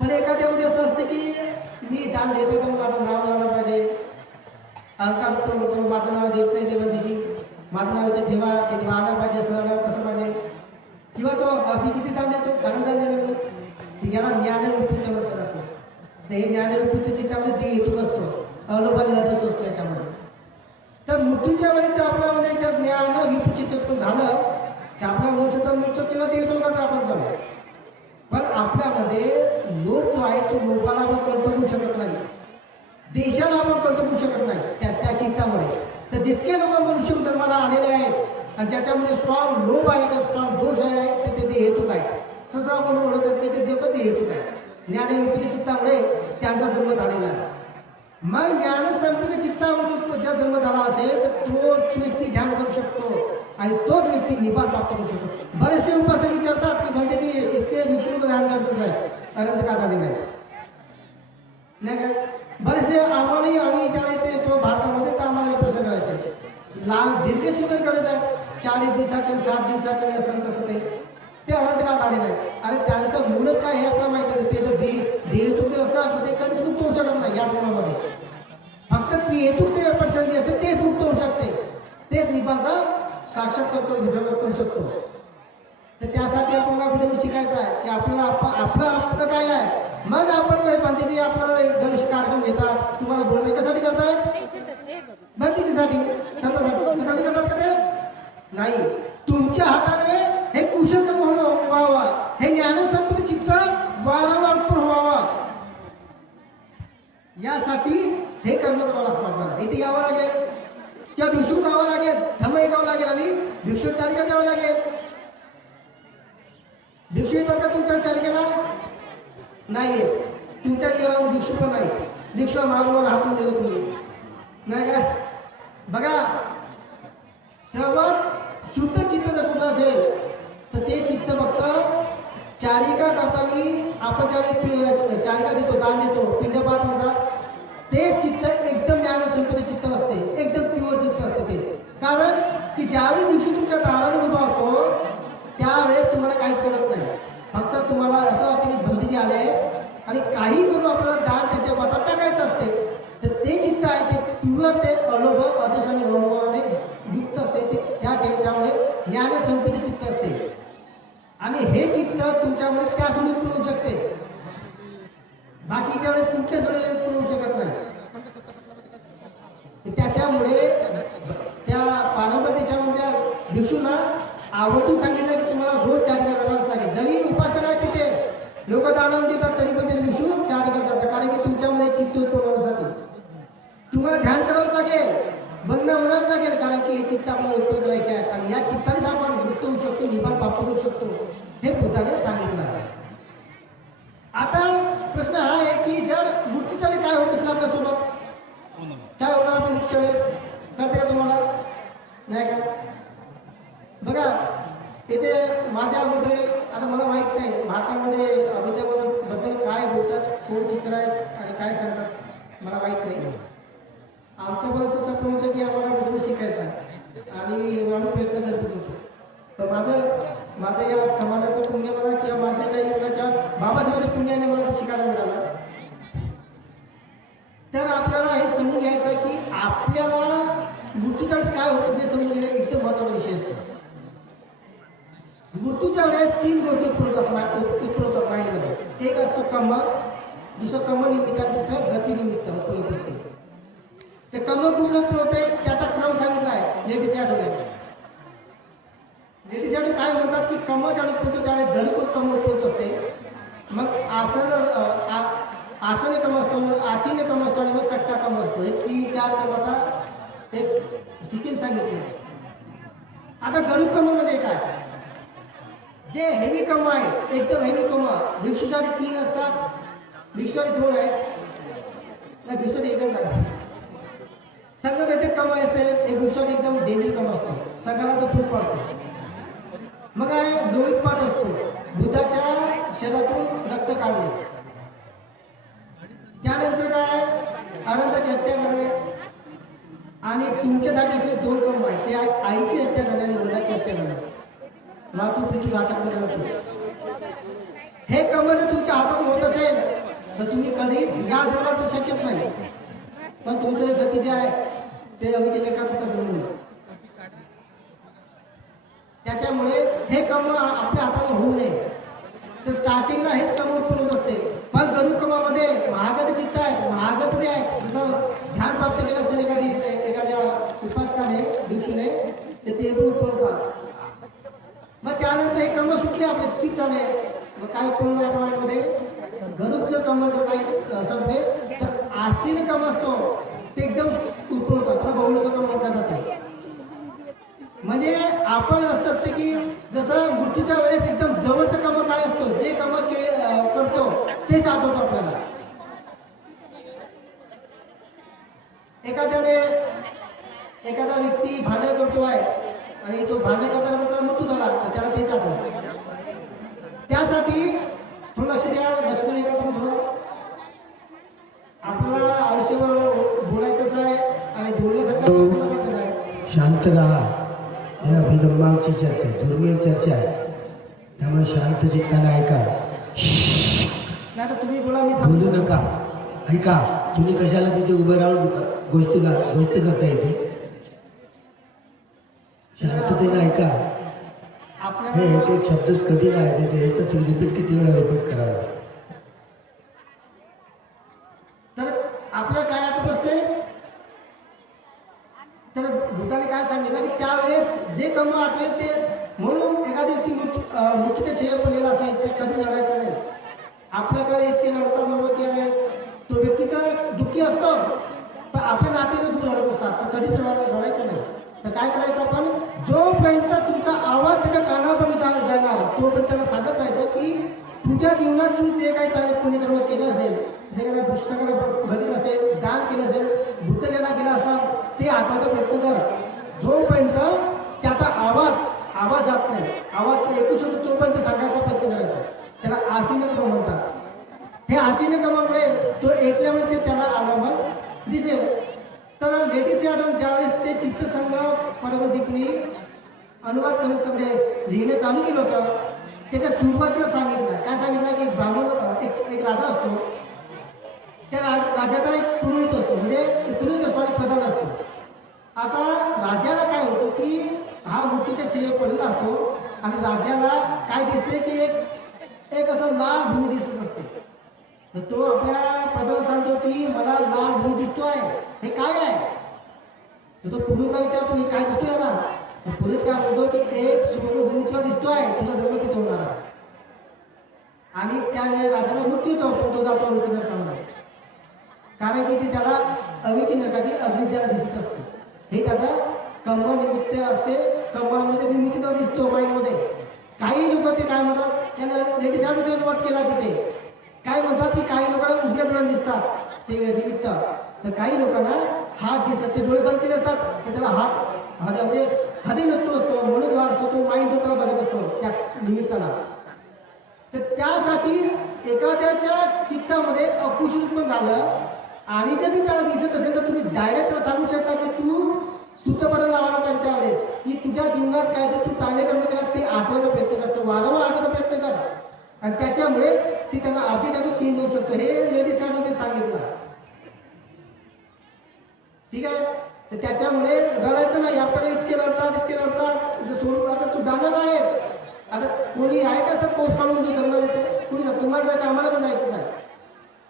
पण एखाद्यामध्ये असं असतं की मी दान देतो तर माझं नाव लावलं पाहिजे, अहंकार होतो, माझं नाव देत नाही ते म्हणजे माझं नाव इथे ठेवा, ते आलं पाहिजे, असं आलं तसं पाहिजे. किंवा तो अभि किती दान देतो, चांगलं दान दिलं म्हणून याला ज्ञान विपुत्त म्हणतात असं. तर हे ज्ञान विपुत्त चित्तामध्ये ते हेतूक असतो, अलोभ आणि अदोष असतो याच्यामध्ये. तर मृत्यूच्या वेळी जर आपल्यामध्ये जर ज्ञान विपुचित पण झालं की आपला मनुष्याचा मृत्यू किंवा ते येतो का आपण जाऊ. पण आपल्यामध्ये लोभ जो आहे तो लोकाला आपण कंट्रोल करू शकत नाही, देशाला आपण कंट्रोल करू शकत नाही त्या चित्तामुळे. तर जितके लोक मनुष्य धर्माला आलेले आहेत आणि ज्याच्यामध्ये स्ट्रॉंग लोभ आहे का स्ट्रॉंग दोष आहे तर ते हेतूक आहे. सहसा आपण ओळखतात की ते लोक ते हेतूक आहे. ज्ञानविपुती चित्तामुळे त्यांचा जन्म झालेला आहे. मग ज्ञान संपूर्ण चित्तामध्ये ज्या जन्म झाला असेल तर तोच व्यक्ती ध्यान करू शकतो आणि तोच व्यक्ती निपात प्राप्त करू शकतो. बरेचसे उपासक विचारतात की म्हणजे इतके भिक्षुक ध्यान करतच आहे, अनंत का झाले नाही का. बरेचसे आम्हालाही आम्ही त्यावेळी ते येतो भारतामध्ये तर आम्हाला प्रश्न करायचे लांब दीर्घ शिबिर करत आहेत 40 दिवसाचे 60 दिवसाचे असं तसं ते अनंत का झाले नाही. अरे त्यांचं मूळच काय हे आपल्याला माहिती आहे. ते जर देहतूक जर असतात तर ते कधीच मुक्त होऊ शकत नाही या धर्मामध्ये. फक्त त्रिहेतूकचे पडसंधी असते तेच मुक्त होऊ शकते, तेच निपाचा साक्षात्कार करू शकतो. तर त्यासाठी आपल्याला कुठे शिकायचं आहे की आपल्याला आपलं काय आहे. मग आपण बांधीची आपल्याला एकदम कार्यक्रम घेतात. तुम्हाला बोलणे कशासाठी करताय, बांधीचीसाठी स्वतःसाठी करतात का ते नाही. तुमच्या हाताने हे कुशल म्हणून व्हावा, हे ज्ञानसंपन्न चित्त वारंवार व्हावा, यासाठी हे कर्म करावं लागतं आपल्याला. इथे यावं लागेल किंवा भिक्षुक जावं लागेल, धम्म ऐकावं लागेल आणि भिक्षुचारिका द्यावं लागेल. भिक्षू येतात का तुमच्या चारिकेला नाही येत. तुमच्या घरामध्ये भिक्षू पण नाही. भिक्षू मागून हातून दिलं तुम्ही नाही का. बघा, सर्वात शुद्ध चित्त जर कुठं असेल तर ते चित्त फक्त चारिका करताना आपण ज्यावेळी चारिका देतो, दान देतो, पिंडपात म्हणतात, ते चित्त एकदम ज्ञानसंपन्न चित्त असते, एकदम प्युअर चित्त असते ते. कारण की ज्यावेळी भिक्षू तुमच्या दाराने उभा होतो त्यावेळेस तुम्हाला काहीच कळत नाही. फक्त तुम्हाला असं वाटतं की बंदीचे आले आणि काही करून आपल्याला दान त्याच्या पात्रात टाकायचं असते. तर ते चित्त आहे ते प्युअर ते अनुभव अदृश आणि अनुभवाने युक्त असते ते त्यामुळे ज्ञान संपत्ती चित्त असते आणि हे चित्त तुमच्यामुळे त्याच वेळी पूर्ण होऊ शकते, बाकीच्या वेळेस कुठल्याच वेळेस पूर्ण होऊ शकत नाही. त्याच्यामुळे त्या पारंपरिक देशामध्ये भिक्षूंना आवर्जून सांगितलं की तुम्हाला रोज 4 वेळा करावंच लागेल. जरी उपासना आहे तिथे लोक दानव देतात तरी पण ते भिक्षू 4 वेळा जातात, कारण की तुमच्यामध्ये चित्त उत्पन्न होण्यासाठी तुम्हाला ध्यान करावंच लागेल, बंद होणारच लागेल, कारण की हे चित्त आपल्याला उत्पन्न करायचे आहेत आणि या चित्तानेच आपण मुक्त होऊ शकतो, निपान प्राप्त करू शकतो, हे बुद्धाने सांगितलं आहे. आता प्रश्न हा आहे की जर मूर्तीच्या वेळी काय होत असेल आपल्यासोबत, काय होणार आपण मूर्तीच्या वेळेस कळते का तुम्हाला? नाही का? बघा इथे माझ्या अगोदर आता मला माहीत नाही भारतामध्ये अभिधर्माबद्दल काय बोलतात, कोण टीचर आहेत आणि काय सांगतात मला माहीत नाही. आमचं बरंच असं होतं की आम्हाला बरोबर शिकायचं आणि आम्ही प्रयत्न करतच होतो. तर माझं या समाजाचं पुण्य मला किंवा माझं काही किंवा बाबासाहेबांच्या पुण्याने मला ते शिकायला मिळालं. तर आपल्याला हे समजून घ्यायचं की आपल्याला मृत्यूच्या वेळेस काय होतं हे समजून घेणं एकदम महत्त्वाचा विषय असतो. मृत्यूच्या वेळेस 3 गोष्टी उत्पन्न होतात माइंडमध्ये. एक असतो कर्म, दुसरं कर्म निमित्त, दुसरं गती निमित्त उत्पन्न असते. ते कर्म पूर्ण होत आहे त्याचा क्रम सांगितला आहे लेडीज आठवड्याचा. लेडीज आठवड काय म्हणतात की कर्म ज्यावेळेस पोहोचतो त्यावेळेस घरकोर कर्म उत्पन्न असते, मग आसने कम असतो, मग आचीने कम असतो आणि मग कट्टा कम असतो. हे 3-4 कमाचा एक सिक्वेन्स सांगितले. आता गरीब कम म्हणजे काय, जे हेवी कम आहे एकदम हेवी कम भिक्षूसाठी 3 असतात, भिक्षूसाठी 2 आहेत, नाही भिक्षूसाठी एकच आहे. संघ कम असते, एक भिक्षूसाठी एकदम डेंजर कम असतो, सगळ्याला तो फूट पडतो. मग काय लोहितपात असतो, बुधाच्या शरीरातून रक्त काढणे. त्यानंतर काय अनंताची हत्या करणे आणि तुमच्यासाठी असले 2 कम आहेत, ते आईची हत्या करणे आणि मुलाची हत्या करणे. मातृपृथ्वी घातक केलं जातं. हे कम जर तुमच्या हातात होत असेल तर तुम्ही कधी या जन्मात शक्यच नाही, पण तुमचं गती जे आहे ते अविचलेखाचा जन्म होईल. त्याच्यामुळे हे कम आपल्या हातात होऊ नये. तर स्टार्टिंगला हेच कम उत्पन्न होत असते, पण गरुड कमामध्ये महागत चित्त आहे, महागत जे आहे जसं ध्यान प्राप्त केलं असेल एखाद्या उपासकाने दिवशीने ते उत्पन्न होतात. मग त्यानंतर हे कर्म सुटले आपले स्किप झाले, मग काय उत्पन्न होतं माइंडमध्ये गरुडचं कर्म जर काही संपले तर आसीने कर्म असतो ते एकदम उत्पन्न होतात, त्याला बहुलीचं कर्म म्हटलं जातं. म्हणजे आपण असं असतं की जसं मृत्यूच्या वेळेस एकदम जवळचं काम काय असतो, जे काम करतो तेच आठवतो आपल्याला. एखादा व्यक्ती भांडण करतो आहे आणि तो भांडण करताना त्याचा मृत्यू झाला तर त्याला तेच आठवतो. त्यासाठी थोडं लक्ष द्या, लक्ष देऊ नका तुम्ही थोडं. आपल्याला आयुष्यावर बोलायचंच आहे आणि बोलण्यासाठी शांत राहा. हे अभिधर्मांची चर्चा आहे, दुर्मिळ चर्चा आहे, त्यामुळे शांत चित्ताने ऐका. नाही तर तुम्ही बोला, मी बोलू नका, ऐका. तुम्ही कशाला तिथे उभं राहून गोष्ट करता येते? शांततेने ऐका. हे एक शब्दच कठीण आहे, ते तर रिपीट किती वेळा रिपीट करावा. तर आपल्याला काय आठवत असते, तर बुद्धाने काय सांगितलं की त्यावेळेस जे कर्म आठवेल ते, म्हणून एखादी व्यक्ती मृत्यूच्या शेळ पडलेला असेल ते कधी लढायचं नाही. आपल्याकडे इतके लढतात मग त्यावेळेस तो व्यक्ती तर दुःखी असतो, पण आपल्या नातेवाईक दूर लढत असतात, तर कधीच लढायचं नाही. तर काय करायचं आपण, जोपर्यंत तुमचा आवाज त्याच्या कानापर्यंत जाणार तोपर्यंत त्याला सांगत राहायचं की तुमच्या जीवनात तू जे काही चांगले पुण्यकर्म केलं असेल, जे काही पुस्तकाला बघितलं असेल, दान केलं असेल, बुद्धलेला केला असणार, ते आठवायचा प्रयत्न कर. जोपर्यंत त्याचा आवाज जात नाही, आवाज ऐकू शकतो तोपर्यंत सांगायचा प्रयत्न करायचा. त्याला आसीनक्रम म्हणतात. हे आसीनक्रमामुळे तो ऐकल्यामुळे ते त्याला अवलंबन दिसेल. तर लेडीज आठवण ज्यावेळेस ते चित्तसंग परमदीपनी अनुवाद करत सगळे लिहिणं चालू केलं होतं, त्याच्या सुरुवातीला सांगितलं काय सांगितलं की ब्राह्मण एक राजा असतो, त्या राजाचा एक पुरोहित असतो, म्हणजे पुरोहित असतो आणि प्रधान असतो. आता राजाला काय होतं की हा मूर्तीच्या सेवेत पडलेला असतो आणि राजाला काय दिसते की एक असं लाल भूमी दिसत असते. तर तो आपल्या प्रधानाला सांगतो की मला लाल भूमी दिसतो आहे, हे काय आहे? तर तो पुरोहितला विचारतो हे काय दिसतोय ना? पुरोहित काय म्हणतो की एक सुवर्णभूमी तुला दिसतो आहे, तुझा जन्म तिथे होणार आहे. आणि त्यावेळी राजाला मृत्यू येतो, पण तो जातो अविची नरकाला, कारण की ती त्याला अविची नरकाची अग्नी त्याला दिसत असते. हे त्याचा कर्म निमित्त असते, कर्मामध्ये निमित्त त्याला दिसतो माइंडमध्ये. काही लोक ते काय म्हणतात, त्याला लेडीज अनुवाद केला तिथे काय म्हणतात की काही लोकांना उघड्या डोळ्यात दिसतात ते निमित्त, तर काही लोकांना हात दिसत, ते डोळे बंद केले असतात, तर त्याला हात म्हणजे हृदय नसतो असतो, मनोद्वार असतो, तो माइंड तो त्याला बघत असतो त्या निमित्ताला. तर त्यासाठी एखाद्याच्या चित्तामध्ये अकुशल पण झालं आणि जर त्याला दिसत असेल तर तुम्ही डायरेक्ट त्याला सांगू शकता की तू सूत्रपणाला लावायला पाहिजे त्यावेळेस की तुझ्या जीवनात काय तर तू चांगले कर्म केला ते आठवायचा प्रयत्न करतो, वारंवार आठवायचा प्रयत्न कर, आणि त्याच्यामुळे ती त्याचा अभिजात चेंज होऊ शकतो. हे लेडीज साठी सांगितलं, ठीक आहे. तर त्याच्यामुळे रडायचं नाही. आपल्याला इतके रडतात जर सोडून आता तू जाणार आहेस. आता कोणी आहे का सर पोस्ट काढून जन्म देते कोणी? तुम्हाला जायचं, आम्हाला पण जायचंच आहे,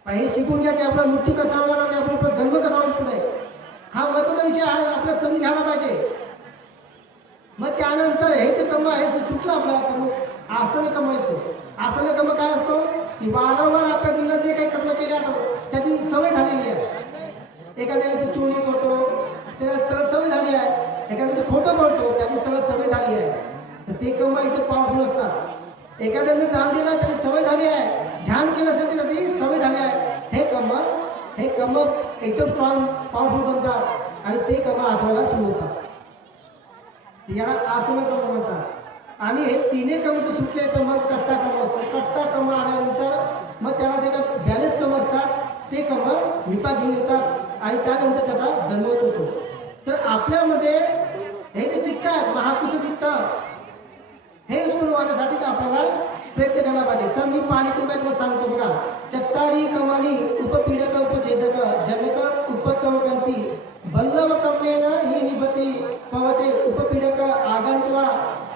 पण हे शिकून घ्या की आपला मृत्यू कसा होणार आणि आपला जन्म कसा होईल पुढे, हा महत्वाचा विषय आहे, आपल्याला समजून घ्यायला पाहिजे. मग त्यानंतर हे ते कर्म आहे सुटलं आपल्याला, तर मग आसन कर्म येतो. आसन कर्म काय असतो की वारंवार आपल्या जीवनात जे काही कर्म केले त्याची सवय झालेली आहे. एखाद्याने ते चोरी करतो त्याला सवय झाली आहे, एखाद्याने ते खोटं बोलतो त्याची त्याला सवय झाली आहे, तर ते कर्म इथे पॉवरफुल असतात. एखाद्याने दान दिला त्याची सवय झाली आहे, ध्यान केलं असेल तर त्याची सवय झाली आहे. हे कर्म एकदम स्ट्रॉंग पॉवरफुल बनतात आणि ते कर्म आठवायला सुरू होतात. याला आसन कर्म म्हणतात. आणि हे तिन्ही कर्म जर सुटले तर मग कट्टा कर्म असतो. कट्टा कर्म आल्यानंतर मग त्याला ते काय बॅलेन्स कर्म असतात, ते कर्म विपाक घेऊन येतात आणि त्यानंतर त्याचा जन्म होतो. तर आपल्यामध्ये हे जे चित्त आहे महापुरुष चित्त हे उत्पन्न होण्यासाठीच आपल्याला प्रयत्न करायला पाहिजे. तर मी पाणीतून काय तुम्हाला सांगतो बघा. चत्तारी कमानी उपपीडक उपछेदक जनक उपतमकंती बल्लव कम्येन ही निभती पवते उपपीडक आगंत्वा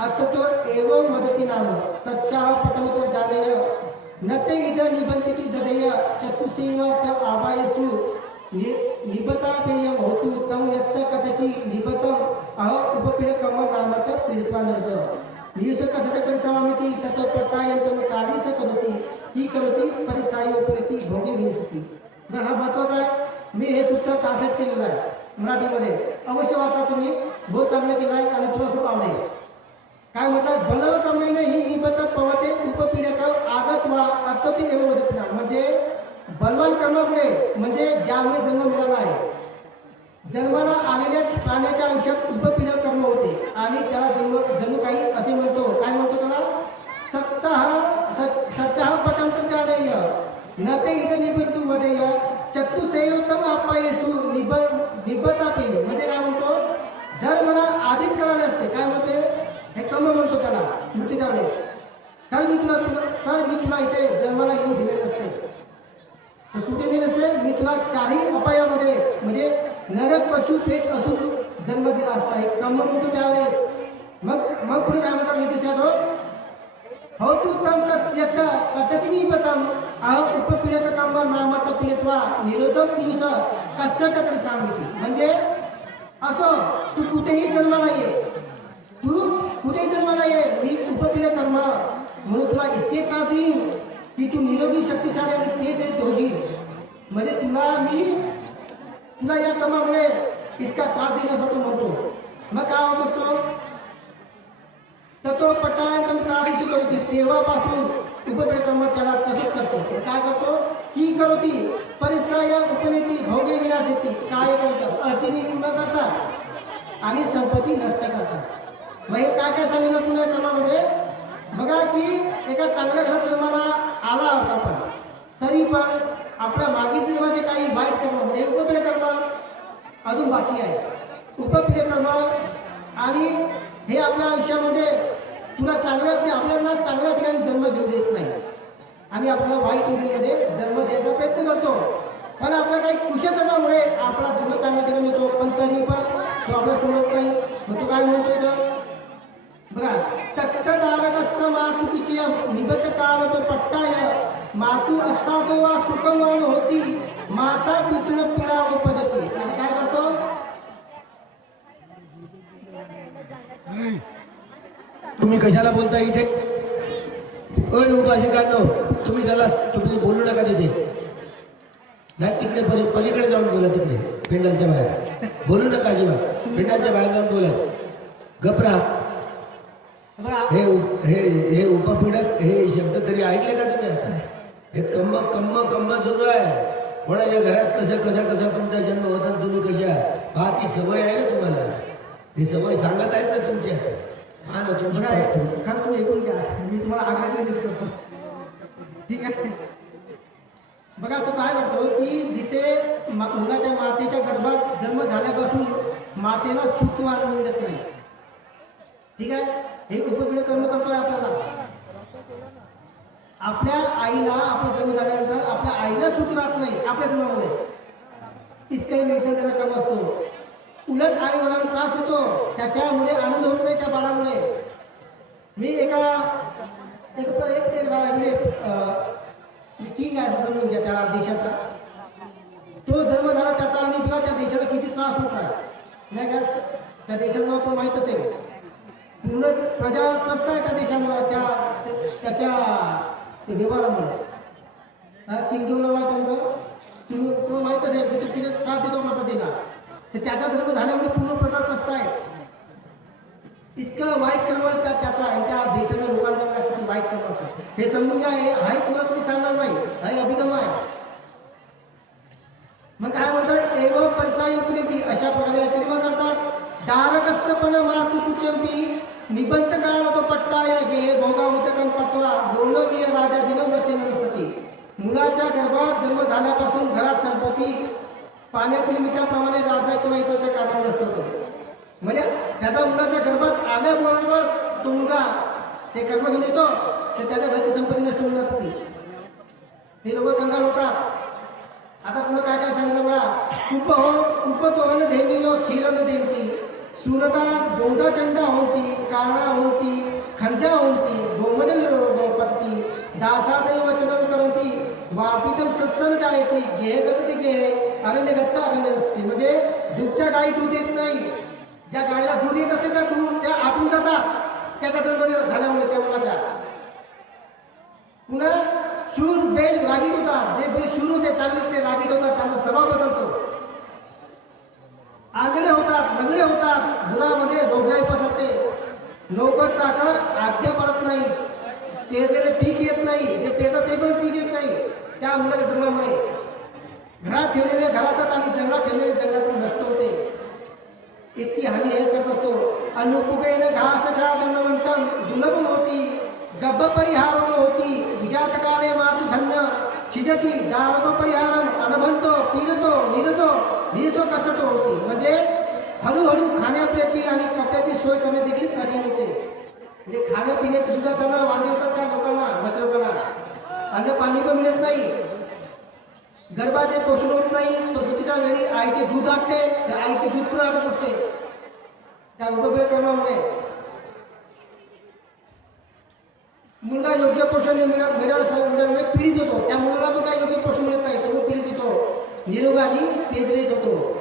अत्ततो एवं वदती नाम सच्चा पटमतर जानेय नते इद निबंती ददय चतुसेव त आवायसु निबता पेयम होतु तम यत्त कथची निबतम अह उपपीडकम नामत पीडित्वा नर्ज नियुस कसट करी समामिती ततो पट्टायंतम कालीस करोती की करोती परिसाई उपरिती भोगी विनिसती. तर हा महत्वाचा आहे. मी हे सूत्र ट्रान्सलेट केलेलं आहे मराठीमध्ये, अवश्य वाचा तुम्ही, बहुत चांगलं केलं आहे आणि तुम्हाला खूप आवडेल. काय म्हटलं, बलव कमेने ही निबत पवते उपपीडक आगत वा अत्तते एवढं वदतना, म्हणजे बलवान कर्मामुळे म्हणजे ज्यामुळे जन्म मिळाला आहे, जन्माला आलेल्या प्राण्याच्या आयुष्यात उपपीडक कर्म होते आणि त्याला जन्म काही असे म्हणतो. काय म्हणतो त्याला? सच्चा पटंतर जानेय न ते इथं निबंतू वदेय चतुसेवतम अपायसू निबता पेय, म्हणजे काय म्हणतो, जर मला आधीच कळाले असते, काय म्हणते हे कर्म म्हणतो त्याला मृत्यूच्या वेळेस, तर मी तुला इथे जन्माला येऊन दिले नसते. तर कुठे दिले नसते? मी तुला चारही अपायामध्ये म्हणजे नरक पशु प्रेत असून जन्म दिला असता. हे कर्म म्हणतो त्यावेळेस. मग पुढे काय म्हणतात लिखित हो तू तम कथची निबतम अह उपपीडक कर्म नामाचा पीडित्वा निरोधम दिवस कशट तरी सांगितली, म्हणजे असो तू कुठेही जन्माला ये, मी उपपीडक कर्म म्हणून तुला इतके त्रास देईन की तू निरोगी शक्तिशाली आणि तेज होशील. म्हणजे तुला या कर्मामुळे इतका त्रास देईन असं तू म्हणतो. मग काय होत असतो, तर तो पटायंतम तारीशी करतो. तेव्हापासून उपपीडक कर्म त्याला तसंच करतो. काय करतो की करोती परिसय उपनेती भोगे विनाश येते, काय करतात अडचणी निर्माण करतात आणि संपत्ती नष्ट करतात. मग हे काय सांगितलं पुन्हा कर्मामध्ये बघा की एका चांगल्या घरात जन्माला आला होता आपण, तरी पण आपल्या मागील जन्माचे काही वाईट कर्म म्हणजे उपपीडक कर्म अजून बाकी आहे. उपपीडक कर्म आणि हे आपल्या आयुष्यामध्ये तुला आपल्याला चांगल्या ठिकाणी जन्म घेऊ देत नाही आणि आपल्याला वाईट योजनेमध्ये जन्म द्यायचा प्रयत्न करतो. पण आपल्या काही कुशलतेमुळे आपला जुनं चांगलं केलं मिळतो, पण तरी पण तो आपला सोडत नाही. मग तो काय म्हणतो इथं बघा, तत्तदारकस्स मातुकीची निबत काल तो पट्टाय मातू असा तो वा सुखवान होती माता पितून पिढा उपजती. आणि काय करतो तुम्ही कशाला बोलता इथे? ओय उपासिकांनो, तुम्ही चला, तुम्ही बोलू नका तिथे. नाही तिकडे पलीकडे जाऊन बोला, तिकडे पेंडलच्या बाहेर बोलू नका अजिबात. पेंडलच्या बाहेर जाऊन बोला, घबरा. बघा हे हे उपपीडक हे शब्द तरी ऐकले का तुम्ही आता? हे कम्म कम्म कम्म सुरू आहे. कोणाच्या घरात कसा तुमचा जन्म होता आणि तुम्ही कशा पहा, ती सवय आहे ना तुम्हाला. ही सवय सांगत आहेत ना तुमच्या. हा ना तुमचं बघा काय? खास तुम्ही ऐकून घ्या, मी तुम्हाला आग्रहाची विनंती करतो, ठीक आहे. बघा तो काय करतो की जिथे मुलाच्या मातेच्या गर्भात जन्म झाल्यापासून मातेला सुख वाढवून देत नाही, ठीक आहे. हे उपपीडक कर्म करतोय आपल्याला. आपल्या आईला आपला जन्म झाल्यानंतर आपल्या आईला सुख राहत नाही आपल्या जन्मामुळे. इतकंही मिळतं त्याला कम असतो. उलट आई वडिलांना त्रास होतो, त्याच्यामुळे आनंद होत नाही त्या बाळामुळे. मी एक किंग आहे असं समजून घ्या त्या देशाचा. तो जन्म झाला त्याचा आणि बघा त्या देशाला किती त्रास होत आहे नाही का. त्या देशाचं नाव पण माहीत असेल. पूर्ण प्रजा त्रस्त आहे त्या देशामुळे, त्याच्या व्यवहारामुळे. किंग नाव आहे त्यांचं, तुम्हाला माहीत असेल की तो किती त्रास देतो प्रजाला. तर त्याचा धर्म झाल्यामुळे पूर्ण प्रजा त्रस्त आहेत. इतकं वाईट कर्म त्याचा आणि त्या देशाच्या लोकांचा किती वाईट कर्म असेल हे समजून घ्या. हे तुम्हाला कोणी सांगणार नाही, हे अभिगम आहे. मग काय म्हणतात, एव परसाई उपनेती अशा प्रकारे जन्म करतात. दारकस्य पण मातु कुचंपी निबंध काळ तो पट्टाय गे भोगा उतकम पत्वा गौरवीय राजा दिनवसी मनसती. मुलाच्या गर्भात जन्म झाल्यापासून घरात संपत्ती पाण्यातील मिठाप्रमाणे राजा किंवा इतरच्या कारणावर नष्ट होतो. म्हणजे त्याच्या मुलाच्या गर्भात आल्याबरोबर तो मुलगा ते कर्म घेऊन येतो, तर त्याच्या घरची संपत्ती नष्ट होऊन जाते. ते लोक कंगाल होतात. आता पुढे काय काय सांगितलं बघा, उपतोहन धेनियो खीरन देवती सुरता गोंदाचंडा होती काळा होती खंजा होती गोमडल पत्ती दासादय वचन करती वापितम सत्सन जायती गेह गती गेह अरण्य गत्ता अरण्य नसते. म्हणजे दुभत्या गायी दूध देत नाही. ज्या गायीला दूध येत असते त्या दूध त्या आटून जातात त्याच्या जन्म झाल्यामुळे त्या मुलाच्या. पुन्हा शूर बैल रागीत होतात. जे बैल शूर होते चांगले ते रागीत होतात, त्यांचा स्वभाव बदलतो. आंधळे होतात, लंगडे होतात, गुरामध्ये डोंगराई पसरते. नोकर चाकर आज्ञा पडत नाही, पेरलेले पीक येत नाही, जे पेरतात ते पण पीक येत नाही त्या मुलाच्या जन्मामुळे. घरात ठेवलेले घरातच आणि जंगलात ठेवलेले जंगलातून नष्ट होते. इतकी हानी हे करत असतो. अनुपुपेन घासच्या दंडवंतम दुर्लभ होती गब्ब परिहारण होती विजातकाने मातु धन्य शिजती दारोग परिहारम अनभंतो पीडतो निरतो निसो कसटो होती. म्हणजे हळूहळू खाण्यापिण्याची आणि कपड्याची सोय करणे देखील कठीण होते. म्हणजे खाण्यापिण्याची सुद्धा त्यांना वांदे होतात त्या लोकांना, बचलोकांना. अन्न पाणी पण मिळत नाही, गर्भाचे पोषण होत नाही. प्रसूतीच्या वेळी आईचे दूध आटते, त्या आईचे दूध पण आटत असते त्या उपभोग कर्मामुळे. मुलगा योग्य पोषण मिळाल्याने पीडित होतो. त्या मुलाला पण काही योग्य पोषण मिळत नाही, तो पीडित होतो, निरोगाने तेजरीत होतो.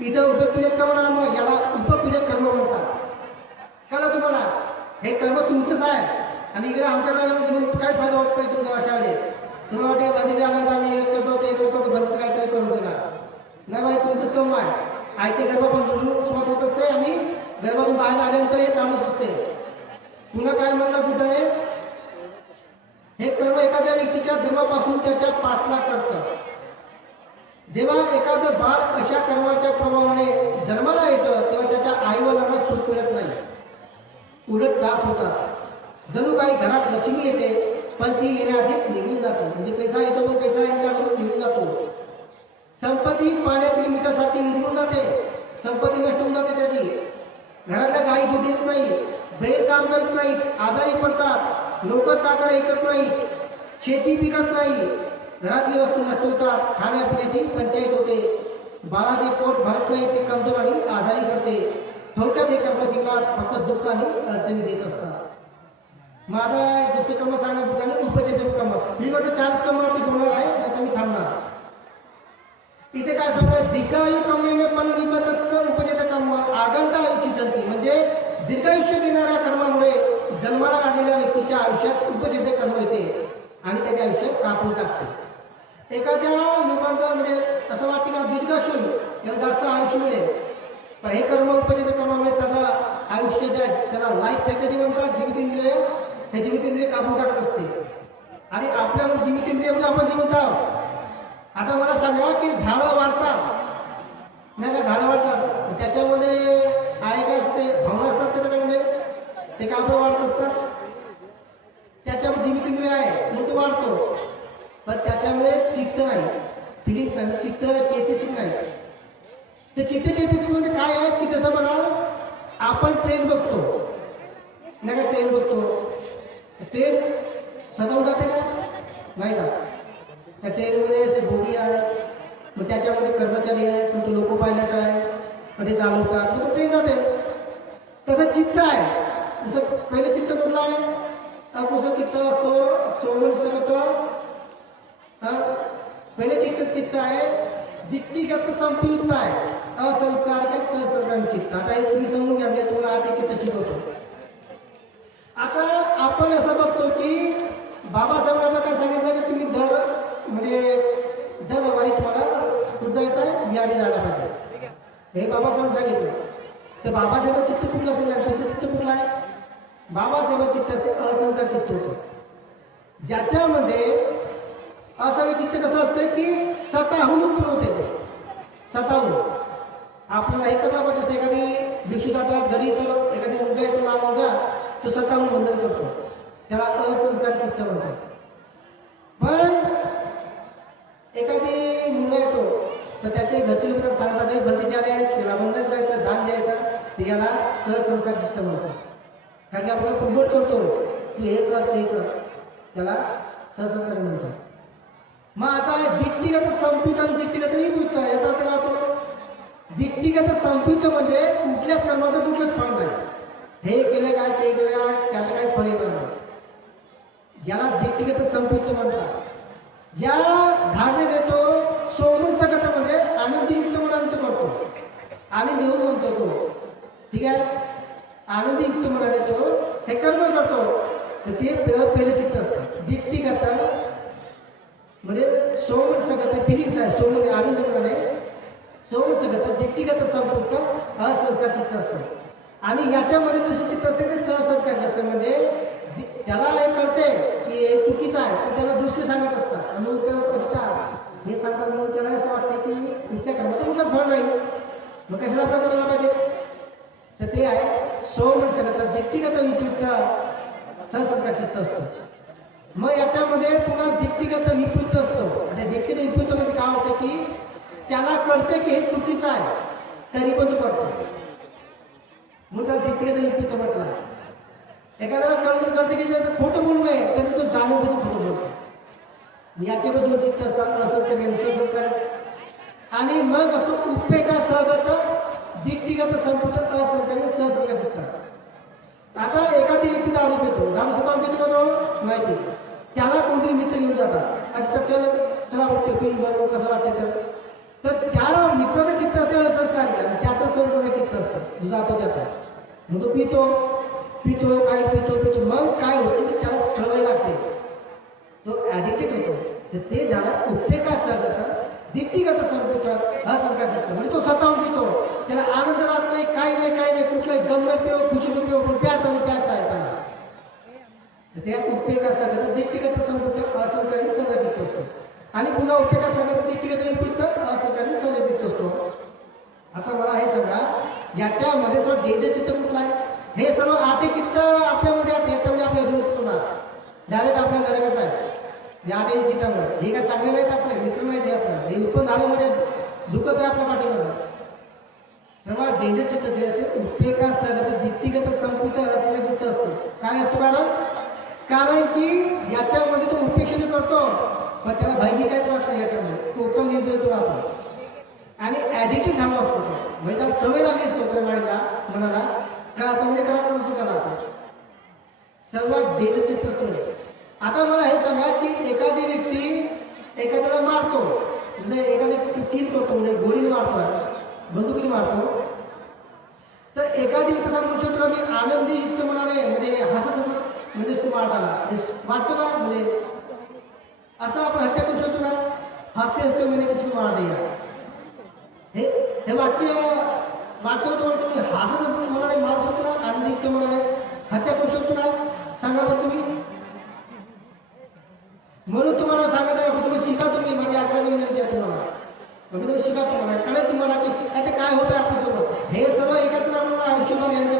इथं उपपीडक कर्म नाम, याला उपपीडक कर्म म्हणतात. कळलं तुम्हाला? हे कर्म तुमचंच आहे आणि इकडे आमच्याकडे येऊन काय फायदा होत नाही तुमचा अशा वेळेस. तुम्हाला वाटते बंदीच्या आल्यानंतर आम्ही एक करतो ते करतो बंदच काहीतरी करून देणार नाही. बाई तुमचंच कर्म आहे. आयते गर्भापासून सुरुवात होत असते आणि गर्भातून बाहेर आल्यानंतर हे चालूच असते. पुन्हा काय म्हटलं बुद्धाने, हे कर्म एखाद्या व्यक्तीच्या जन्मापासून त्याच्या पाठलाग करतं. जेव्हा एखादं बाळ अशा कर्माच्या प्रभावाने जन्माला येतं तेव्हा त्याच्या आईवडिलांना सुख मिळत नाही, उलट त्रास होतात. जणू काही घरात लक्ष्मी येते पण ती येण्याआधीच निघून जातो. म्हणजे पैसा येतो पण पैसा यांच्याकडून निघून जातो. संपत्ती पाण्यातील मिठासाठी निघून जाते, संपत्ती नष्ट होऊन जाते त्याची. घरातल्या गायी दूध देत नाही, बैल काम करत नाहीत, आजारी पडतात, नोकर चाकर ऐकत नाहीत, शेती पिकत नाही, घरातली वस्तू नष्ट होतात, खाण्यापिण्याची पंचायत होते, बाळाचे पोट भरत नाही, ते कमजोर आणि आजारी पडते. थोडक्यात हे कर्मजीवनात फक्त दुःख आणि अडचणी देत असतात. मग आता दुसरं कर्म सांगण्यापुरताने उपचेतक कर्म, मी माझं 4 कर्मावरती बोलणार आहे, त्याचं मी थांबणार. इथे काय सांगतात, दीर्घायू कमविणे पण निमित्तच उपचेतक कर्म आगंत आयुची दंती, म्हणजे दीर्घायुष्य देणाऱ्या कर्मामुळे जन्माला आलेल्या व्यक्तीच्या आयुष्यात उपचेतक कर्म येते आणि त्याचे आयुष्य कापून टाकते. एखाद्या लोकांचा म्हणजे असं वाटतं ना दीर्घायुष्य याला जास्त आयुष्य मिळेल, पण हे कर्म उपचेतक कर्मामुळे त्याला आयुष्य द्या, त्याला लाईफ फॅक्टरी म्हणतात. जीवितेंद्रिय हे जीवितेंद्रिय कापून टाकत असते आणि आपल्या जीवितेंद्रिय म्हणजे आपण जिवंत आहोत. आता मला सांगा की झाडं वाढतात नाही का, झाडं वाढतात, त्याच्यामध्ये आहे काय असते, भावना असतात त्याच्यामध्ये, ते का बरं वाढत असतात, त्याच्यामध्ये जीवितेंद्रिय आहे मग तो वाढतो, पण त्याच्यामध्ये चित्त नाही, फिलिंग्स नाही, चित्त चेतसिक नाही. ते चित्त चेतसिक म्हणजे काय आहे की जसं बघा आपण ट्रेन बघतो नाही का, ट्रेन बघतो, ट्रेन सजावून जाते का, नाही जात. त्या ट्रेनमध्ये असे बोगी आहे, मग त्याच्यामध्ये कर्मचारी आहे, मग तो लोको पायलट आहे, मग ते चालवतात, मग तो ट्रेन जाते. तसं चित्त आहे, जसं पहिलं चित्त कुठलं आहे, अपुसं चित्त असतो, सोमरस होतं. पहिले चित्त आहे दिट्टिगत संपयुक्त आहे, असंस्कारक सहसंस्कार चित्त. आता हे तुम्ही समजून घ्या, म्हणजे तुम्हाला आठ चित्त शिकवतो. आता आपण असं बघतो की बाबासाहेबांना काय सांगितलं की तुम्ही दर रविवारी तुम्हाला कुठं जायचं आहे, बिहारी जायला पाहिजे, हे बाबासाहेब सांगितलं. तर बाबासाहेब चित्त कुठलं असेल, तुमचं चित्त कुठलं आहे, बाबासाहेब चित्त असते असंस्कार चित्त होतं, ज्याच्यामध्ये असं चित्त कसं असतं की स्वतःहून उत्पन्न होते, ते स्वतःहून आपल्याला हे करणार पाहिजे. एखादी भिक्षू जातात घरी, तर एखादी मुलगा येतो लहान मुलगा, तो स्वतःहून बंधन करतो, त्याला असंस्कार चित्त म्हणतात. पण एखादी मुलगा येतो तर त्याचे घरचे लोक सांगतात नाही बंदीचार आहे, त्याला बंधन करायचं, दान द्यायचं, ते याला सहसंस्कार चित्त म्हणतात. कारण की आपण प्रमोट करतो, तू हे कर ते कर, त्याला सहसंस्कार म्हणतात. मग आता दिट्टिगत संपित आणि दिट्टिगत निवृत्त, याचा अर्थ काय होतो, दिट्टिगत संपित म्हणजे कुठल्याच कर्माचं कुठलंच फळ नाही, हे केलं काय ते केलं काय त्याचं काही फळ येणार नाही, याला दिट्टिगत संपित म्हणतात. या धारणेने तो सोमरसगत म्हणजे आनंदयुक्त मनांत करतो, आनंद येऊन म्हणतो तो, ठीक आहे, आनंदयुक्त मनाने तो हे कर्म करतो, तर ते पहिलं चित्त असतं. दिट्टिगत म्हणजे सोमरसगत फिलिंग्स आहे, सोम म्हणजे आनंद मनाने, सोमरसगत दिट्टिगत संपुक्त असंस्कार चित्त असतं. आणि याच्यामध्ये दुसरं चित्त असते ते सहसंस्कार असतं, म्हणजे त्याला हे कळते की हे चुकीचं आहे, तर त्याला दुसरे सांगत असतात आणि त्याला पश्चात हे सांगतात, म्हणून त्याला असं वाटतं की कुठल्या कर्माचं कुठलं फळ नाही, मग कशाला आपलं करायला पाहिजे. तर ते आहे सोमरसगत दिट्टिगत विपरीत सहसंस्कार चित्त असतो. मग याच्यामध्ये पुन्हा दिट्टिगत विपरीत असतो. आता दिट्टिगत विपरीत म्हणजे काय होतं की त्याला कळते की हे चुकीचं आहे, तरी पण तो करतो, म्हणून त्याला दिट्टिगत विपरीत म्हटलं. एखाद्याला कळते की त्याचं खोटं बोलू नये, तरी तो जाणीवून खोटं बोलतो. याचे पण 2 चित्त असतात, असंस्कार आणि सहसंस्कार. आणि मग असतो उपेगा सहगत दिट्टिगत संपुट असंस्कार आणि सहसंस्कार चित्त. आता एखादी व्यक्ती दारू पितो, दारू स्वतः पितो का तो नाही पितो, त्याला कोणतरी मित्र घेऊन जातात, अच्छा चला वाटतं पिऊन बरोबर कसं वाटतं, तर त्या मित्राचं चित्त असते असंस्कार आणि त्याचं सहसंस्कार चित्त असतं, जातो त्याचा, मग तो पितो काय पितो, मग काय होतं की त्याला सवय लागते, तो ॲडिक्टेड होतो. तर ते झालं उपटेका सहगत दिट्टिगत संपुट असंस्कार चित्त, म्हणजे तो स्वतःहून पितो, त्याला आनंद राहत नाही, काही नाही कुठलं गंमत पिओ खुशी पिओ, पण प्याचा आहे त्याला. तर त्या उपटेका सहगत दिट्टिगत संपुट असंस्कार सहज चित्त असतो. आणि पुन्हा उपटेका सहगत दिट्टिगत विपरीत असंस्कार सहज चित्त असतो. आता मला हे सांगा, याच्यामध्ये सर्व डेंजर चित्त कुठलं आहे, हे सर्व 8 चित्त आपल्यामध्ये आहेत, याच्यामध्ये आपल्या दूर होणार डायरेक्ट आपल्या नरकच आहे. या 8 चित्तामुळे हे काय चांगले नाहीत, आपले मित्र नाहीत, हे आपल्याला हे उत्पन्न झाल्यामुळे दुःखच आहे आपल्या पाठीमध्ये. सर्वात डेंजर चित्त ते उपटेका सहगत दिट्टिगत संपुट असलेला चित्त असतो. काय असतो कारण की याच्यामध्ये तो उपेक्षण करतो, पण त्याला भयभी काहीच वाटतं याच्यामध्ये टोटल निर्भय आपण आणि ॲडिक्टेड झालो असतो तो म्हणजे त्याला सवय लागली असतो त्या माईंडला मनाला करायचं म्हणजे करायचंच असतो त्याला आता सर्वात डेंजरच असतो. आता मला हे सांगा की एखादी व्यक्ती एखाद्याला मारतो जसं एखादी किल करतो म्हणजे गोळीने मारतो बंदुकीने मारतो तर एखादी व्यक्ती सांगू शकतो मी आनंदी युक्त मनाने म्हणजे हसत हसत म्हणजे तो मारताला वाटतो का म्हणजे असं आपण हत्या करू शकतो ना हसते हसते म्हणजे कशी मारते हे वाक्य वाटतो तो तुम्ही हसत हसत मनाने मारू शकतो ना आनंदी युक्त मनाने हत्या करू शकतो ना सांगा बरं तुम्ही. म्हणून तुम्हाला सांगत आहे की तुम्ही शिका तुम्ही माझी आग्रहाची विनंती आहे तुम्हाला म्हणजे तुम्ही शिका तुम्हाला कळेल तुम्हाला की याचं काय होतं आपल्यासोबत हे सर्व एकाच आपल्याला आयुष्यभर यांचे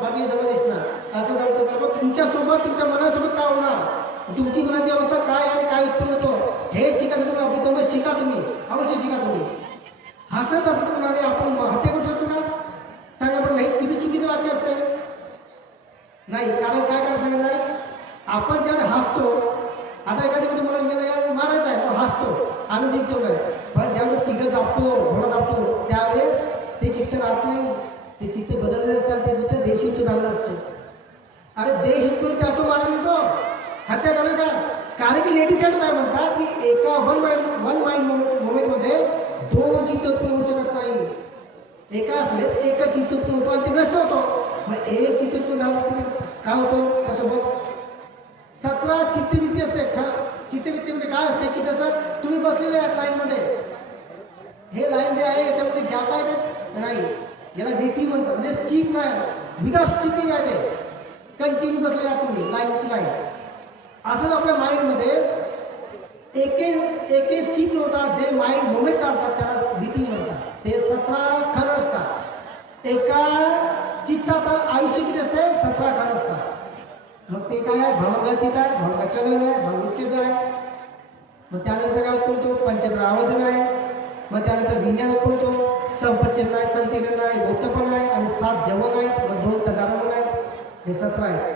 बाकी जवळ दिसणार असं झालं तसं पण तुमच्यासोबत तुमच्या मनासोबत काय होणार तुमची मनाची अवस्था काय आणि काय उत्पन्न होतो हे शिकायचं तुम्ही आपली तेवढं शिका तुम्ही अवश्य शिका तुम्ही. हसत हसत म्हणाले आपण हत्या करू शकतो ना सांगा पण हे किती चुकीचं वाक्य असतं नाही कारण काय करायचं सांगितलं आपण ज्यावेळेस हसतो आता एखाद्या मला मारायचा आहे तो हसतो आनंद जिंकतो काय पण ज्यावेळेस तिघं दाबतो घोडा दाबतो त्यावेळेस ते चित्त राहत नाही ते चित्त बदललेलं असतात ते चित्त देशयुद्ध झालेलं असतं. अरे देशयुद्ध त्यातो मारला तो हत्या करेल का कारण की लेडीज साठी काय म्हणतात की एका वन माइंड मोमेंटमध्ये दोन चित्त उत्पन्न होऊ शकत नाही एका असले एकच चित्त उत्पन्न होतो आणि ते नष्ट होतो मग एक चित्त उत्पन्न झालं काय होतो त्यासोबत 17 चित्तवृत्ती असते. चित्तवृत्ती म्हणजे काय असते की जसं तुम्ही बसलेले आहात लाईनमध्ये हे लाईन जे आहे याच्यामध्ये गॅप आहे नाही याला भीती म्हणतात म्हणजे स्किप नाही विदाउट स्किपिंग आहे ते कंटिन्यू बसलेले आहात तुम्ही लाईन टू लाईन असंच आपल्या माइंडमध्ये एकही स्किप नव्हता जे माइंड मोमेंट चालतात त्याला भीती म्हणतात ते 17 खरं असतात एका चित्ताचं आयुष्य किती असते 17 खरं असतात. मग ते काय आहे भवगतीत आहे भवगचलन आहे भवच्छेद आहे मग त्यानंतर काय उत्पन्नतो पंचत्र आवर्जन आहे मग त्यानंतर विज्ञान उत्पन्नतो संपर्चन आहे संतीरण आहे गोप्तपण आहे आणि 7 जवन आहेत मग 2 तदारमण आहेत हे 17 आहेत.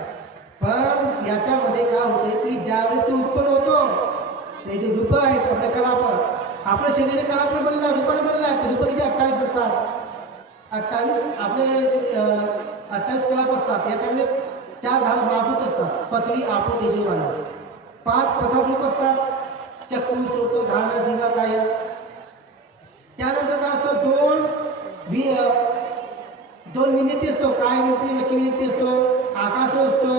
पण याच्यामध्ये काय होते की ज्यावेळेस ते उत्पन्न होतो ते जे रूप आहेत आपल्या कलाप आपलं शरीर कलाप बनलेलं आहे रूपाने बनलेलं आहे रूप किती 28 असतात 28 आपले 28 कलाप असतात याच्यामध्ये 4 महाभूत असतात पृथ्वी आपो तेजो वायू 5 प्रसाद रूप असतात चक्रू चोट घाणा जीवा काय त्यानंतर काय असतो 2 विनिती असतो काय विनिती व्यक्ती विनिती असतो आकाश असतो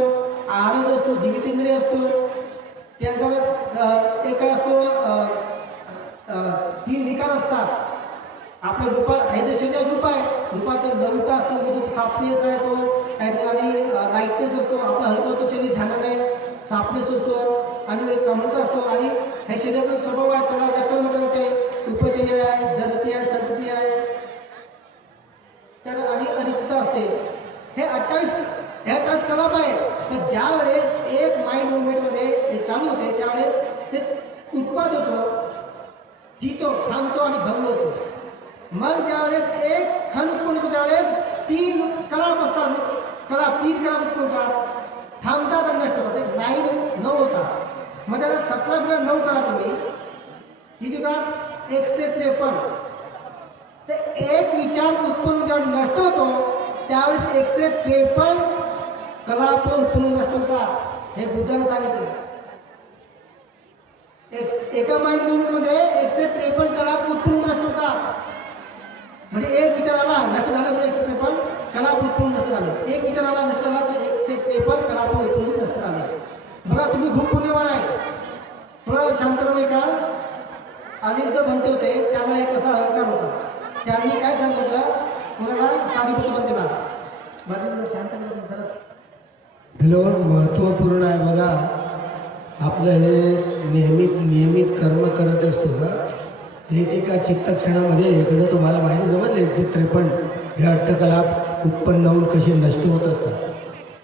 आरज असतो जीवितेंद्रिय असतो त्यानंतर एक असतो 3 विकार असतात आपलं रूप हे जे शरीर रूप आहे रूपाचं लवता असतो म्हणजे साफनेस आहे तो आणि लाईटनेस असतो आपलं हलकं होतं शरीर ध्यानाने साफनेस असतो आणि कमळता असतो आणि हे शरीराचा स्वभाव आहे त्याला व्यक्त म्हटलं जाते उपचय आहे जडती आहे संतती आहे तर आणि अनिश्चितता असते हे 28 कलाप आहेत तर ज्या वेळेस एक माइंड मुवमेंटमध्ये हे चालू होते त्यावेळेस ते उत्पाद होतो थितो थांबतो आणि भंग होतो मग ज्यावेळेस एक खण उत्पन्न होतो त्यावेळेस 3 कलाप असतात 3 कलाप उत्पन्न होतात थांबतात आणि नष्ट होतात 9 होतात मग त्याला 17 9 करा तुम्ही किती होतात 153 ते एक विचार उत्पन्न जेव्हा नष्ट होतो त्यावेळेस 153 कलाप उत्पन्न नष्ट होतात हे बुद्धाने सांगितले एका माइंड मूवमेंटमध्ये 153 कलाप उत्पन्न नष्ट होतात म्हणजे एक विचार आला नष्ट झाल्यामुळे 153 कलाप उत्पन्न नष्ट झालं एक विचार आला नष्ट झाला तर 153 कलाप उत्पन्न नष्ट झाले. बघा तुम्ही खूप पुण्यवान आहे थोडं शांतपणे का अनिरुद्ध बनते होते त्यांना एक असा अहंकार होता त्यांनी काय सांगितलं कोणाला साधुपुत्र बनतेला माझं शांतपणे खरंच हॅलो महत्त्वपूर्ण आहे बघा आपलं हे नियमित कर्म करत असतो का एका चित्तक्षणामध्ये एखादं तुम्हाला माहिती जमतले 153 हे अट्टकलाप उत्पन्न होऊन कसे नष्ट होत असतात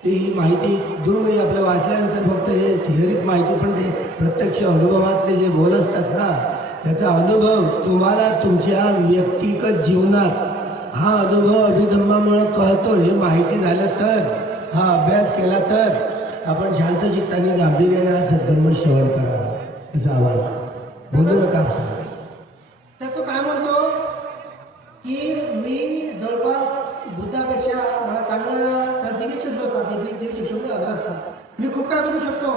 ते ही माहिती दुर्मिळ आपल्या वाचल्यानंतर फक्त हे थिअरीत माहिती पण ते प्रत्यक्ष अनुभवातले जे बोल असतात ना त्याचा अनुभव तुम्हाला तुमच्या व्यक्तिगत जीवनात हा अनुभव अभिधम्मामुळे कळतो हे माहिती झालं तर हा अभ्यास केला तर आपण शांत चित्ताने गांभीर्याने सद्धर्म श्रवण करावा असं आवाहन बोलू नका आपसाला. तर तो काय म्हणतो की मी जवळपास बुद्धापेक्षा मला चांगलं त्या दिव्य शिक्षण असतात दिव्य शिक्षण अग्र असतात मी खूप काय करू शकतो.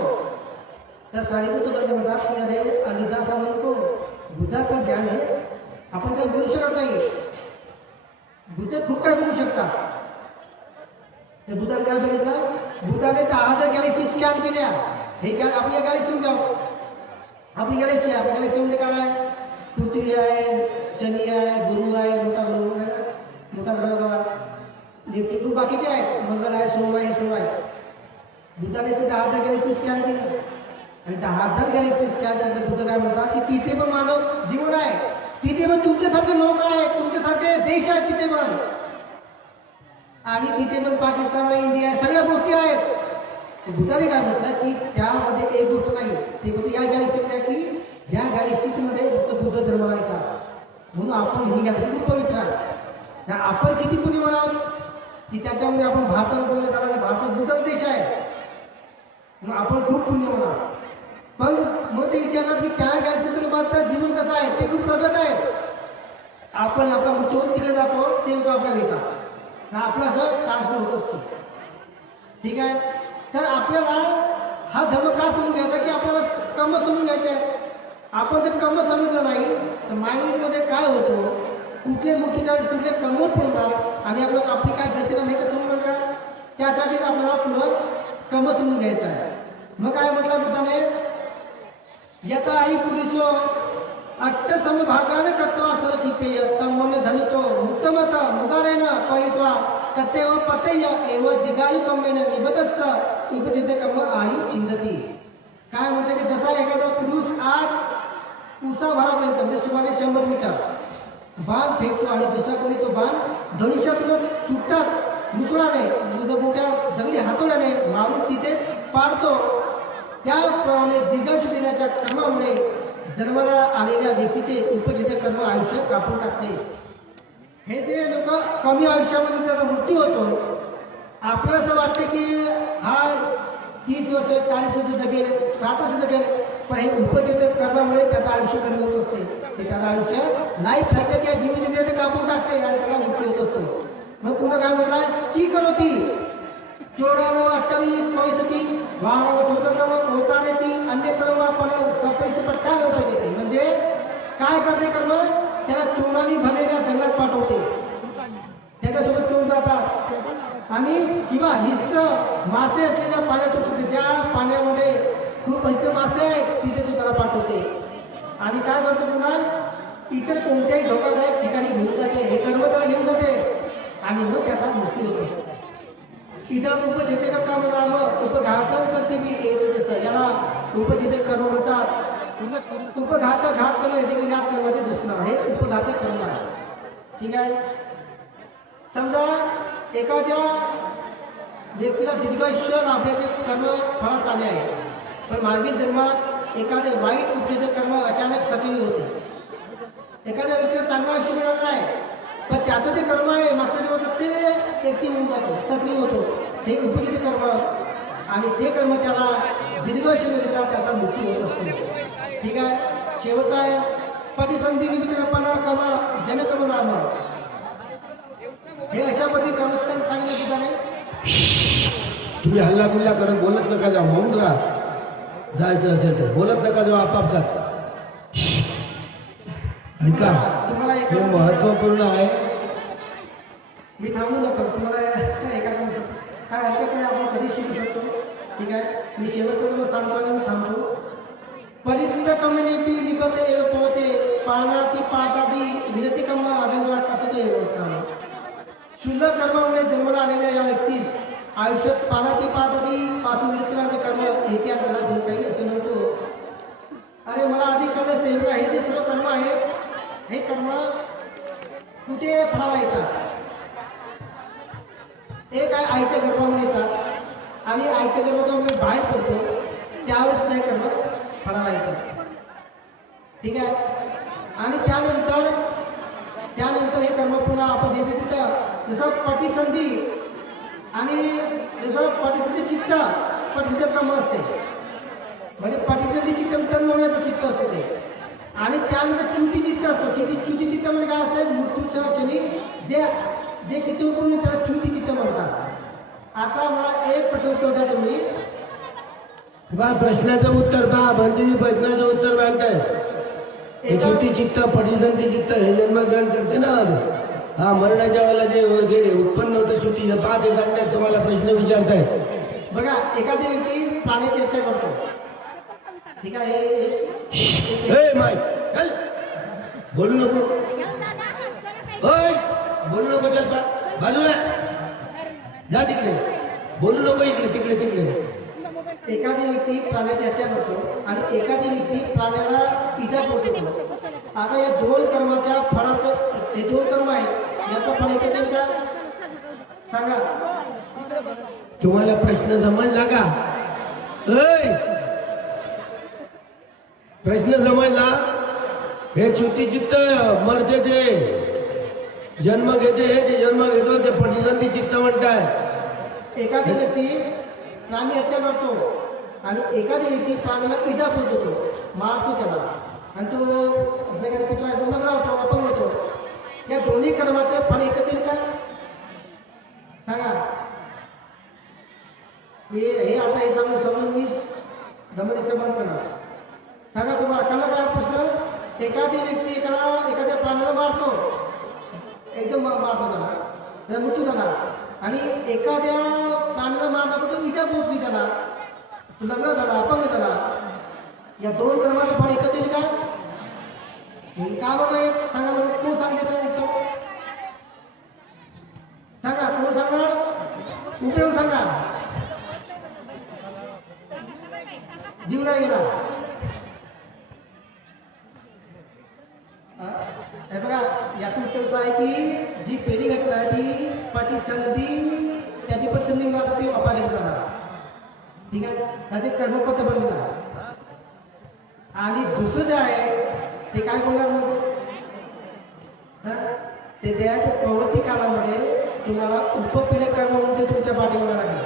तर सारीपुत्र म्हणजे म्हणतात की अरे अनिदासा म्हणतो बुद्धाचं ज्ञान आहे आपण काही बोलू शकत नाही. बुद्ध खूप काय बोलू शकतात. ते बुद्धाने काय बघितलं बुद्धाने 10,000 गॅलेक्सी स्कॅन केल्या. हे आपल्या गॅलेक्सीमध्ये जाऊ आपली गॅलेक्सी आहे आपल्या गॅलेक्सीमध्ये काय आहे पृथ्वी आहे शनी आहे गुरु आहे मोठा ग्रह नेपच्यून बाकीचे आहेत मंगळ आहे सोम आहे हे सर्व आहे. बुद्धाने 10,000 गॅलेक्सी स्कॅन केली आणि 10,000 गॅलेक्सी स्कॅन केल्यानंतर बुद्ध काय म्हणतात की तिथे पण मानव जीवन आहे तिथे पण तुमच्यासारखे लोक आहेत तुमच्यासारखे देश आहेत तिथे पण आणि तिथे पण पाकिस्तान आहे इंडिया आहे सगळ्या गोष्टी आहेत. बुद्धाने काय म्हटलं की त्यामध्ये एक गोष्ट नाही ते फक्त या गॅलेक्सीमध्ये आहे की या गॅलेक्सीमध्ये फक्त बुद्ध धर्माला येतात म्हणून आपण ही गॅलेक्सी खूप पवित्र आहे. आपण किती पुण्य म्हणाल की त्याच्यामध्ये आपण भारतात जन्म झाला भारतात बुद्धाचा देश आहे म्हणून आपण खूप पुण्य म्हणाल. पण मग ते विचारतात की त्या गॅलेक्सीच्या लोकांचं जीवन कसं आहे ते खूप प्रगत आहे. आपण आपला मृत्यू तिकडे जातो ते लोक आपल्याला येतात आपला असं ट्रान्सफर होत असतो. ठीक आहे तर आपल्याला हा धर्म का समजून घ्यायचा की आपल्याला कर्म समजून घ्यायचे आहे. आपण जर कर्म समजलं नाही तर माइंडमध्ये काय होतो कुठले मुठीच्या वेळेस कुठले कर्म पडणार आणि आपल्याला आपली काय गती नाही तर समजणार का. त्यासाठीच आपल्याला पुढं कर्म समजून घ्यायचं आहे. मग काय म्हटलं बुद्धाने यथा आई पुरुषो अट्ट समभागाने तत्वा सरकिपेय तमने धनितो मुक्तमत मुदारेन पयित्वा तत्तेव पतय एव दिगायु कमेन निबतस्स उपचिते कम आयु छिंदती. काय म्हणते की जसा एखादा पुरुष 8 उसाभरापर्यंत म्हणजे सुमारे 100 मीटर बाण फेकतो आणि दुसरा कोणी तो बाण धनुष्यातूनच सुटतात मुसळाने म्हणजे मोठ्या दगडी हातोड्याने मारून तिथे पाडतो त्याप्रमाणे दिग्दर्श देण्याच्या कर्मामुळे जन्माला आलेल्या व्यक्तीचे उपजित कर्म आयुष्य कापून टाकते. हे जे लोक कमी आयुष्यामध्ये त्याचा मृत्यू होतो आपल्याला असं वाटतं की हा 30 वर्ष 40 वर्ष जगेल 60 वर्ष जगेल पण हे उपजित कर्मामुळे त्याचं आयुष्य कमी होत असते. ते त्याचं आयुष्य लाईफ टाकायच्या जीवित कापून टाकते आणि त्याला मृत्यू होत असतो. मग पुन्हा काय म्हटलं की करो ती 24 वाहनावर 14 होता ती अन्यत्र आपण 27 देते म्हणजे काय करते कर्म त्याला चोराने भरलेल्या जंगलात पाठवते त्याच्यासोबत चोर जातात आणि किंवा हिस्त मासे असलेल्या पाण्यात होतो ज्या पाण्यामध्ये खूप हिस्त मासे आहेत तिथे तो त्याला पाठवते आणि काय करतो पुन्हा इतर कोणत्याही धोकादायक ठिकाणी घेऊन जाते हे कर्म त्याला घेऊन जाते आणि मग त्याचा मृत्यू होतो. इथं उपजिते कर्म म्हणावं उपघातम करते मी जसं याला उपजिते कर्म म्हणतात. उपघात घात करणं हे देखील याच कर्माचे दुसरं हे उपघातक कर्म आहे. ठीक आहे समजा एखाद्या व्यक्तीला दीर्घायुष्य लाभण्याचे कर्म फळास आले आहे पण मागील जन्मात एखादे वाईट उपजिते कर्म अचानक सक्रिय होते. एखाद्या व्यक्तीला चांगलं आयुष्य मिळालं आहे पण त्याचं जे कर्म आहे मागच्या जन्माचं ते ऍक्टिव्ह होऊन जातो सक्रिय होतो ते उपजित कर्म आणि ते कर्म त्याला दीर्घायुष्य देतात त्याचा मृत्यू होत असतो. ठीक आहे शेवटचा आहे पटिसंधी निमित्तपणा कमा जनकर्म नाम हे अशा पद्धती कर्मस्थान सांगितलं तुझ्याने. तुम्ही हल्ला गुल्ला करत बोलत नका जाऊ म्हणून राहा. जायचं असेल तर बोलत नका जाऊ आपापसात. ऐका तुम्हाला हे महत्वपूर्ण आहे. मी थांबू नका तुम्हाला एका काय हरकत नाही आपण कधी शिकू शकतो. ठीक आहे मी शेवटचं तुम्हाला सांगतो आणि मी थांबतो. परित्त कमने पी निबत एव पोहते पानाती पादादी विरती कम अभंगा कथते शुल्लक कर्मामुळे जन्माला आलेल्या या व्यक्तीस आयुष्यात पानाती पादादी पासून विरती कर्म येते आपल्याला जो काही असं म्हणतो. अरे मला आधी कळलंच ते हे जे सर्व कर्म आहेत हे कर्म कुठे फळाला येतात. एक आहे आईच्या गर्भामध्ये येतात आणि आईच्या गर्भातून बाहेर पडतो त्यावेळेस सुद्धा हे कर्म फळाला येतात. ठीक आहे आणि त्यानंतर हे कर्म पुन्हा आपण जिथे तिथं जसं पटिसंधी आणि जसं पटिसंधी चित्त पटिसिद्ध कर्म असते म्हणजे पटिसंधी चित्त जन्म होण्याचं चित्त असते ते आणि त्यानंतर च्युती चित्त असतो. च्युती चित्त म्हणजे काय असतं, मृत्यूच्या क्षणी जे चित्त उतरून त्याला च्युती चित्त म्हणतात. आता मला एक प्रश्न उत्तर द्या तुम्ही. बा प्रश्नाचं उत्तर बा भंतीजी प्रश्नाचं उत्तर मागताय. च्युती चित्त पटिसंती चित्त हे जन्मग्रहण करते ना. हा मरणाच्या वेळेला जे उत्पन्न होतं च्युती पहा ते सांगतायत तुम्हाला प्रश्न विचारतायत. बघा, एखादी व्यक्ती प्राण्याची हत्या करतो. ठीक आहे, ए माय चल बोलू नको. ओय बोलू नको, चल बा बाजूला जा, तिकडे बोलू नको, इकडे तिकडे तिकडे. एखादी व्यक्ती प्राण्याची हत्या करतो आणि एखादी व्यक्ती प्राण्याला इजा पोहोचवतो. आता या दोन कर्माच्या फळाचं, हे दोन कर्म आहेत, याचं फळ एकच आहे का सांगा. तुम्हाला प्रश्न समजला का? ओय प्रश्न समजला. हे च्युती चित्त मरते ते जन्म घेते, ते जन्म घेतो ते पटिसंती चित्त म्हणताय. एखादी व्यक्ती प्राणी हत्या करतो आणि एखादी व्यक्ती प्राण्याला इजा पोहोचवतो, मारतो त्याला, आणि तो जे काही पुत्र आहे तो नवरा होतो, अपंग होतो. या दोन्ही कर्माचे फळ एकच आहे का सांगा. हे आता हे समजून मी धम्मनिष्ठ बंद करणार. सांगा तुम्हाला कळलं काय प्रश्न. एखादी व्यक्ती एखाद्या प्राण्याला मारतो, एकदम मारतो त्याला मृत्यू झाला, आणि एखाद्या प्राण्याला मारण्यापासून इजा पोहोचली, त्याला लग्न झाला, अपंग झाला. या दोन कर्माचं फळ एकच येईल का? का बरं नाही सांगा बरं. कोण सांगते उत्तर सांगा. कोण सांगणार? उभे येऊन सांगा. जीव नाही गेला. हे बघा, याचं उत्तर असं आहे की जी पहिली घटना आहे ती पटिसंधी, त्याची पण संधी मिळतात ती अपाहिज करणार. ठीक आहे ना, ते कर्मपत्र बनलेलं आहे. आणि दुसरं जे आहे ते काय बोलणार म्हणजे ते द्यायच्या प्रवृत्ती काळामध्ये तुम्हाला उपपीडक कर्म म्हणजे तुमच्या पाठीमागे लागेल.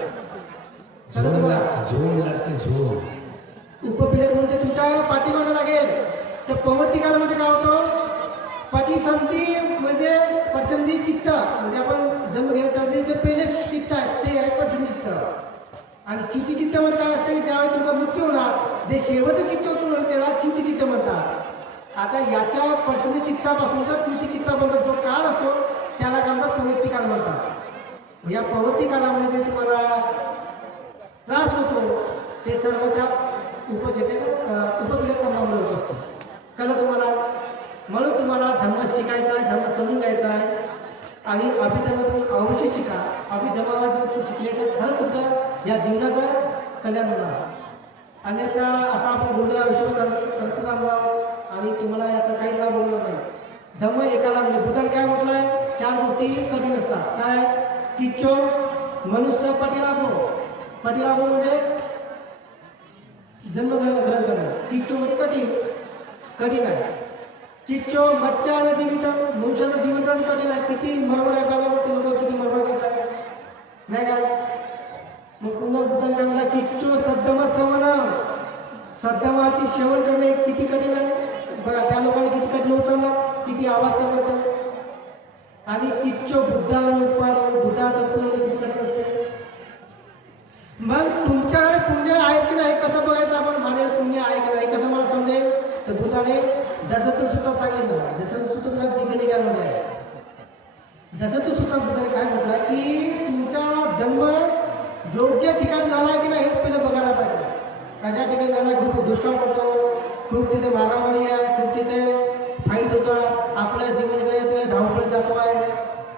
उपपीडक म्हणजे तुमच्या पाठीमागे लागेल. तर प्रवृत्ती काळ म्हणजे काय होतो, पटिसंधी म्हणजे पटसंधी चित्त, म्हणजे आपण जन्म घेण्याच्या आधी जे पहिले चित्त आहे ते आहे पटसंधी चित्त. आणि च्युती चित्त म्हणजे काय असतं की ज्यावेळी तुमचा मृत्यू होणार, जे शेवटचं चित्त होतं त्याला च्युती चित्त म्हणतात. आता याच्या पटसंधी चित्तापासून जर च्युती चित्तापर्यंत जो काळ असतो त्याला काय म्हणतात, प्रवृत्ती काळ म्हणतात. या प्रवृत्ती काळामध्ये जे तुम्हाला त्रास होतो ते सर्व त्या उपपीडक कर्मामुळे होत असतो. कळलं तुम्हाला. म्हणून तुम्हाला धर्म शिकायचा आहे, धर्म समजून घ्यायचा आहे, आणि अभिधर्म तुम्ही अवश्य शिका. अभिधर्मामध्ये तुम्ही शिकले तर खरंच तुमचं या जीवनाचं कल्याण होणार. आणि आता असा आपण गोंधळा विषय करत राहणार आणि तुम्हाला याचा काही लाभ होणार नाही. धर्म एकाला म्हणजे बुद्धाने काय म्हटलं आहे, 4 गोष्टी कठीण असतात. काय? किच्चो मनुष्य पटिलाभो. पटिलाभो म्हणजे जन्मधर्म ग्रहण करणं. किच्चो म्हणजे कठीण आहे. किच्चो मच्छा आणि जीवित, मनुष्याचं जीवित राहणं कठीण आहे. किती मरवड आहे बाबा, ते लोक किती मरवड करतात नाही का. मग पुन्हा बुद्धाने काय म्हणा, किच्चो सद्धम सवनं, सद्धमाची सेवन करणे किती कठीण आहे बघा. त्या लोकांनी किती कठीण उचलला, किती आवाज करतात. आणि किच्चो बुद्धाचं उत्पन्न किती कठीण असते. मग तुमच्याकडे पुण्य आहे की नाही कसं बघायचं आपण. माझ्याकडे पुण्य आहे की नाही कसं मला समजेल. तर बुद्धाने दसतू सुद्धा सांगितलं. दसतू सुद्धा दिगणी काय म्हणत आहे. दसतू सुद्धा बुद्धाने काय म्हटलं की तुमचा जन्म योग्य ठिकाण झाला आहे की नाही हेच पहिलं बघायला पाहिजे. कशा ठिकाणी झाला, खूप दुष्काळ पडतो, खूप तिथे मारामारी आहे, खूप तिथे फाईट होतं, आपल्या जीवनाकडे धावपळ जातो आहे,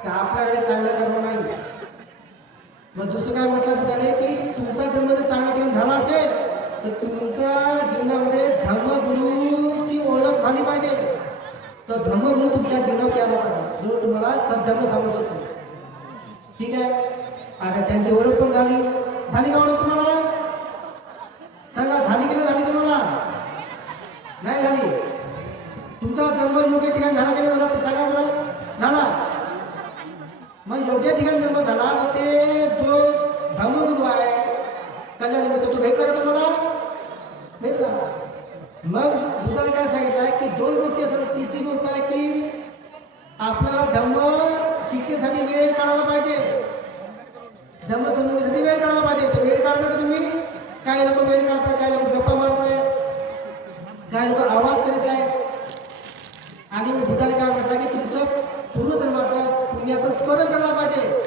तर आपल्याकडे चांगलं कर्म नाही. मग दुसरं काय म्हटलं बुद्धाने की तुमचा जन्म जर चांगला ठिकाण झाला असेल तर तुमच्या जीवनामध्ये धर्मगुरूची ओळख झाली पाहिजे. तर धर्मगुरू तुमच्या जीवनात यायला पाहिजे, जो तुम्हाला सद्धर्म सांगू शकतो. ठीक आहे. आता त्यांची ओळख पण झाली का ओळख तुम्हाला सांगा. झाली की नाही झाली तुम्हाला. नाही झाली. तुमचा जन्म योग्य ठिकाणी झाला की नाही झाला ते सांगा बरं. झाला. मग योग्य ठिकाणी जन्म झाला तर ते जो धर्मगुरू आहे कल्याण मित्र तो भेटला का तुम्हाला. भेटला. मग बुद्धाने काय सांगितलं आहे की दोन गोष्टी असतात. तिसरी गोष्ट आहे की आपल्याला धम्म शिकण्यासाठी वेळ काढायला पाहिजे. धम्म समजण्यासाठी वेळ काढायला पाहिजे. तर वेळ काढता का तुम्ही? काही लोक वेळ काढतात, काही लोक गप्पा मारताय, काही लोक आवाज करीत आहेत. आणि मग बुद्धाने काय म्हटलं की तुमचं पूर्वजन्माचं पुण्याचं स्मरण करायला पाहिजे.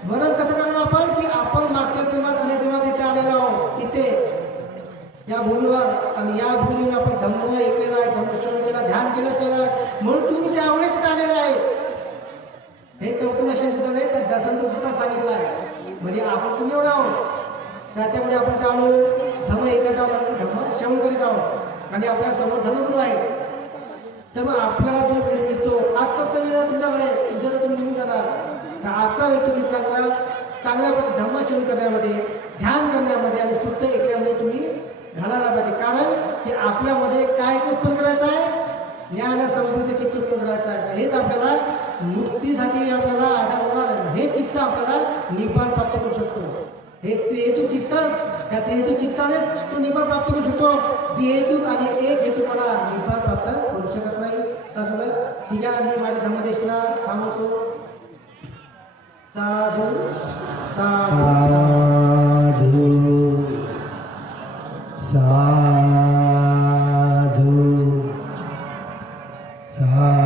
स्मरण कसं करणार आपण की आपण मागच्या जन्मात अनेक जन्मात इथे आलेलो आहोत, इथे या भूमीवर. आणि या भूमीवर आपण धम्म ऐकलेला आहे, धम्मश्रवण केला, ध्यान केलं असेल, म्हणून तुम्ही त्यावेळेस इथे आलेले आहेत. हे चौथं लक्षण बुद्धाने त्या दसंत सुद्धा सांगितलं आहे. म्हणजे आपण पुण्यवर आहोत, त्याच्यामुळे आपण त्यामुळे धम्म ऐकत आहोत आणि धम्म श्रवण करीत आहोत आणि आपल्या समोर धर्मगुरू आहेत. तर मग आपल्याला जो वेळ मिळतो, आजचाच तर वेळ आहे तुमच्याकडे, उद्या तर तुम्ही निघून जाणार. तर आजचा वेळ तुम्ही चांगल्या धम्मश्रवण करण्यामध्ये, ध्यान करण्यामध्ये आणि शुद्ध ऐकण्यामध्ये तुम्ही घालायला पाहिजे. कारण की आपल्यामध्ये काय उत्पन्न करायचं आहे? ज्ञान समृद्धी चित्त उत्पन्न करायचं आहे. हेच आपल्याला मुक्तीसाठी आपल्याला आधार होणार. हे चित्त आपल्याला निपाण प्राप्त करू शकतो. हे त्रिहेतू चित्तच, या त्रिहेतू चित्तानेच तो निपाण प्राप्त करू शकतो. द्विहेतू आणि एक हेतूपणा निपाण प्राप्त करू शकत नाही. तसंच ठीक आहे, मी माझ्या धम्मदेशला थांबवतो. साधू साधू साधू साधू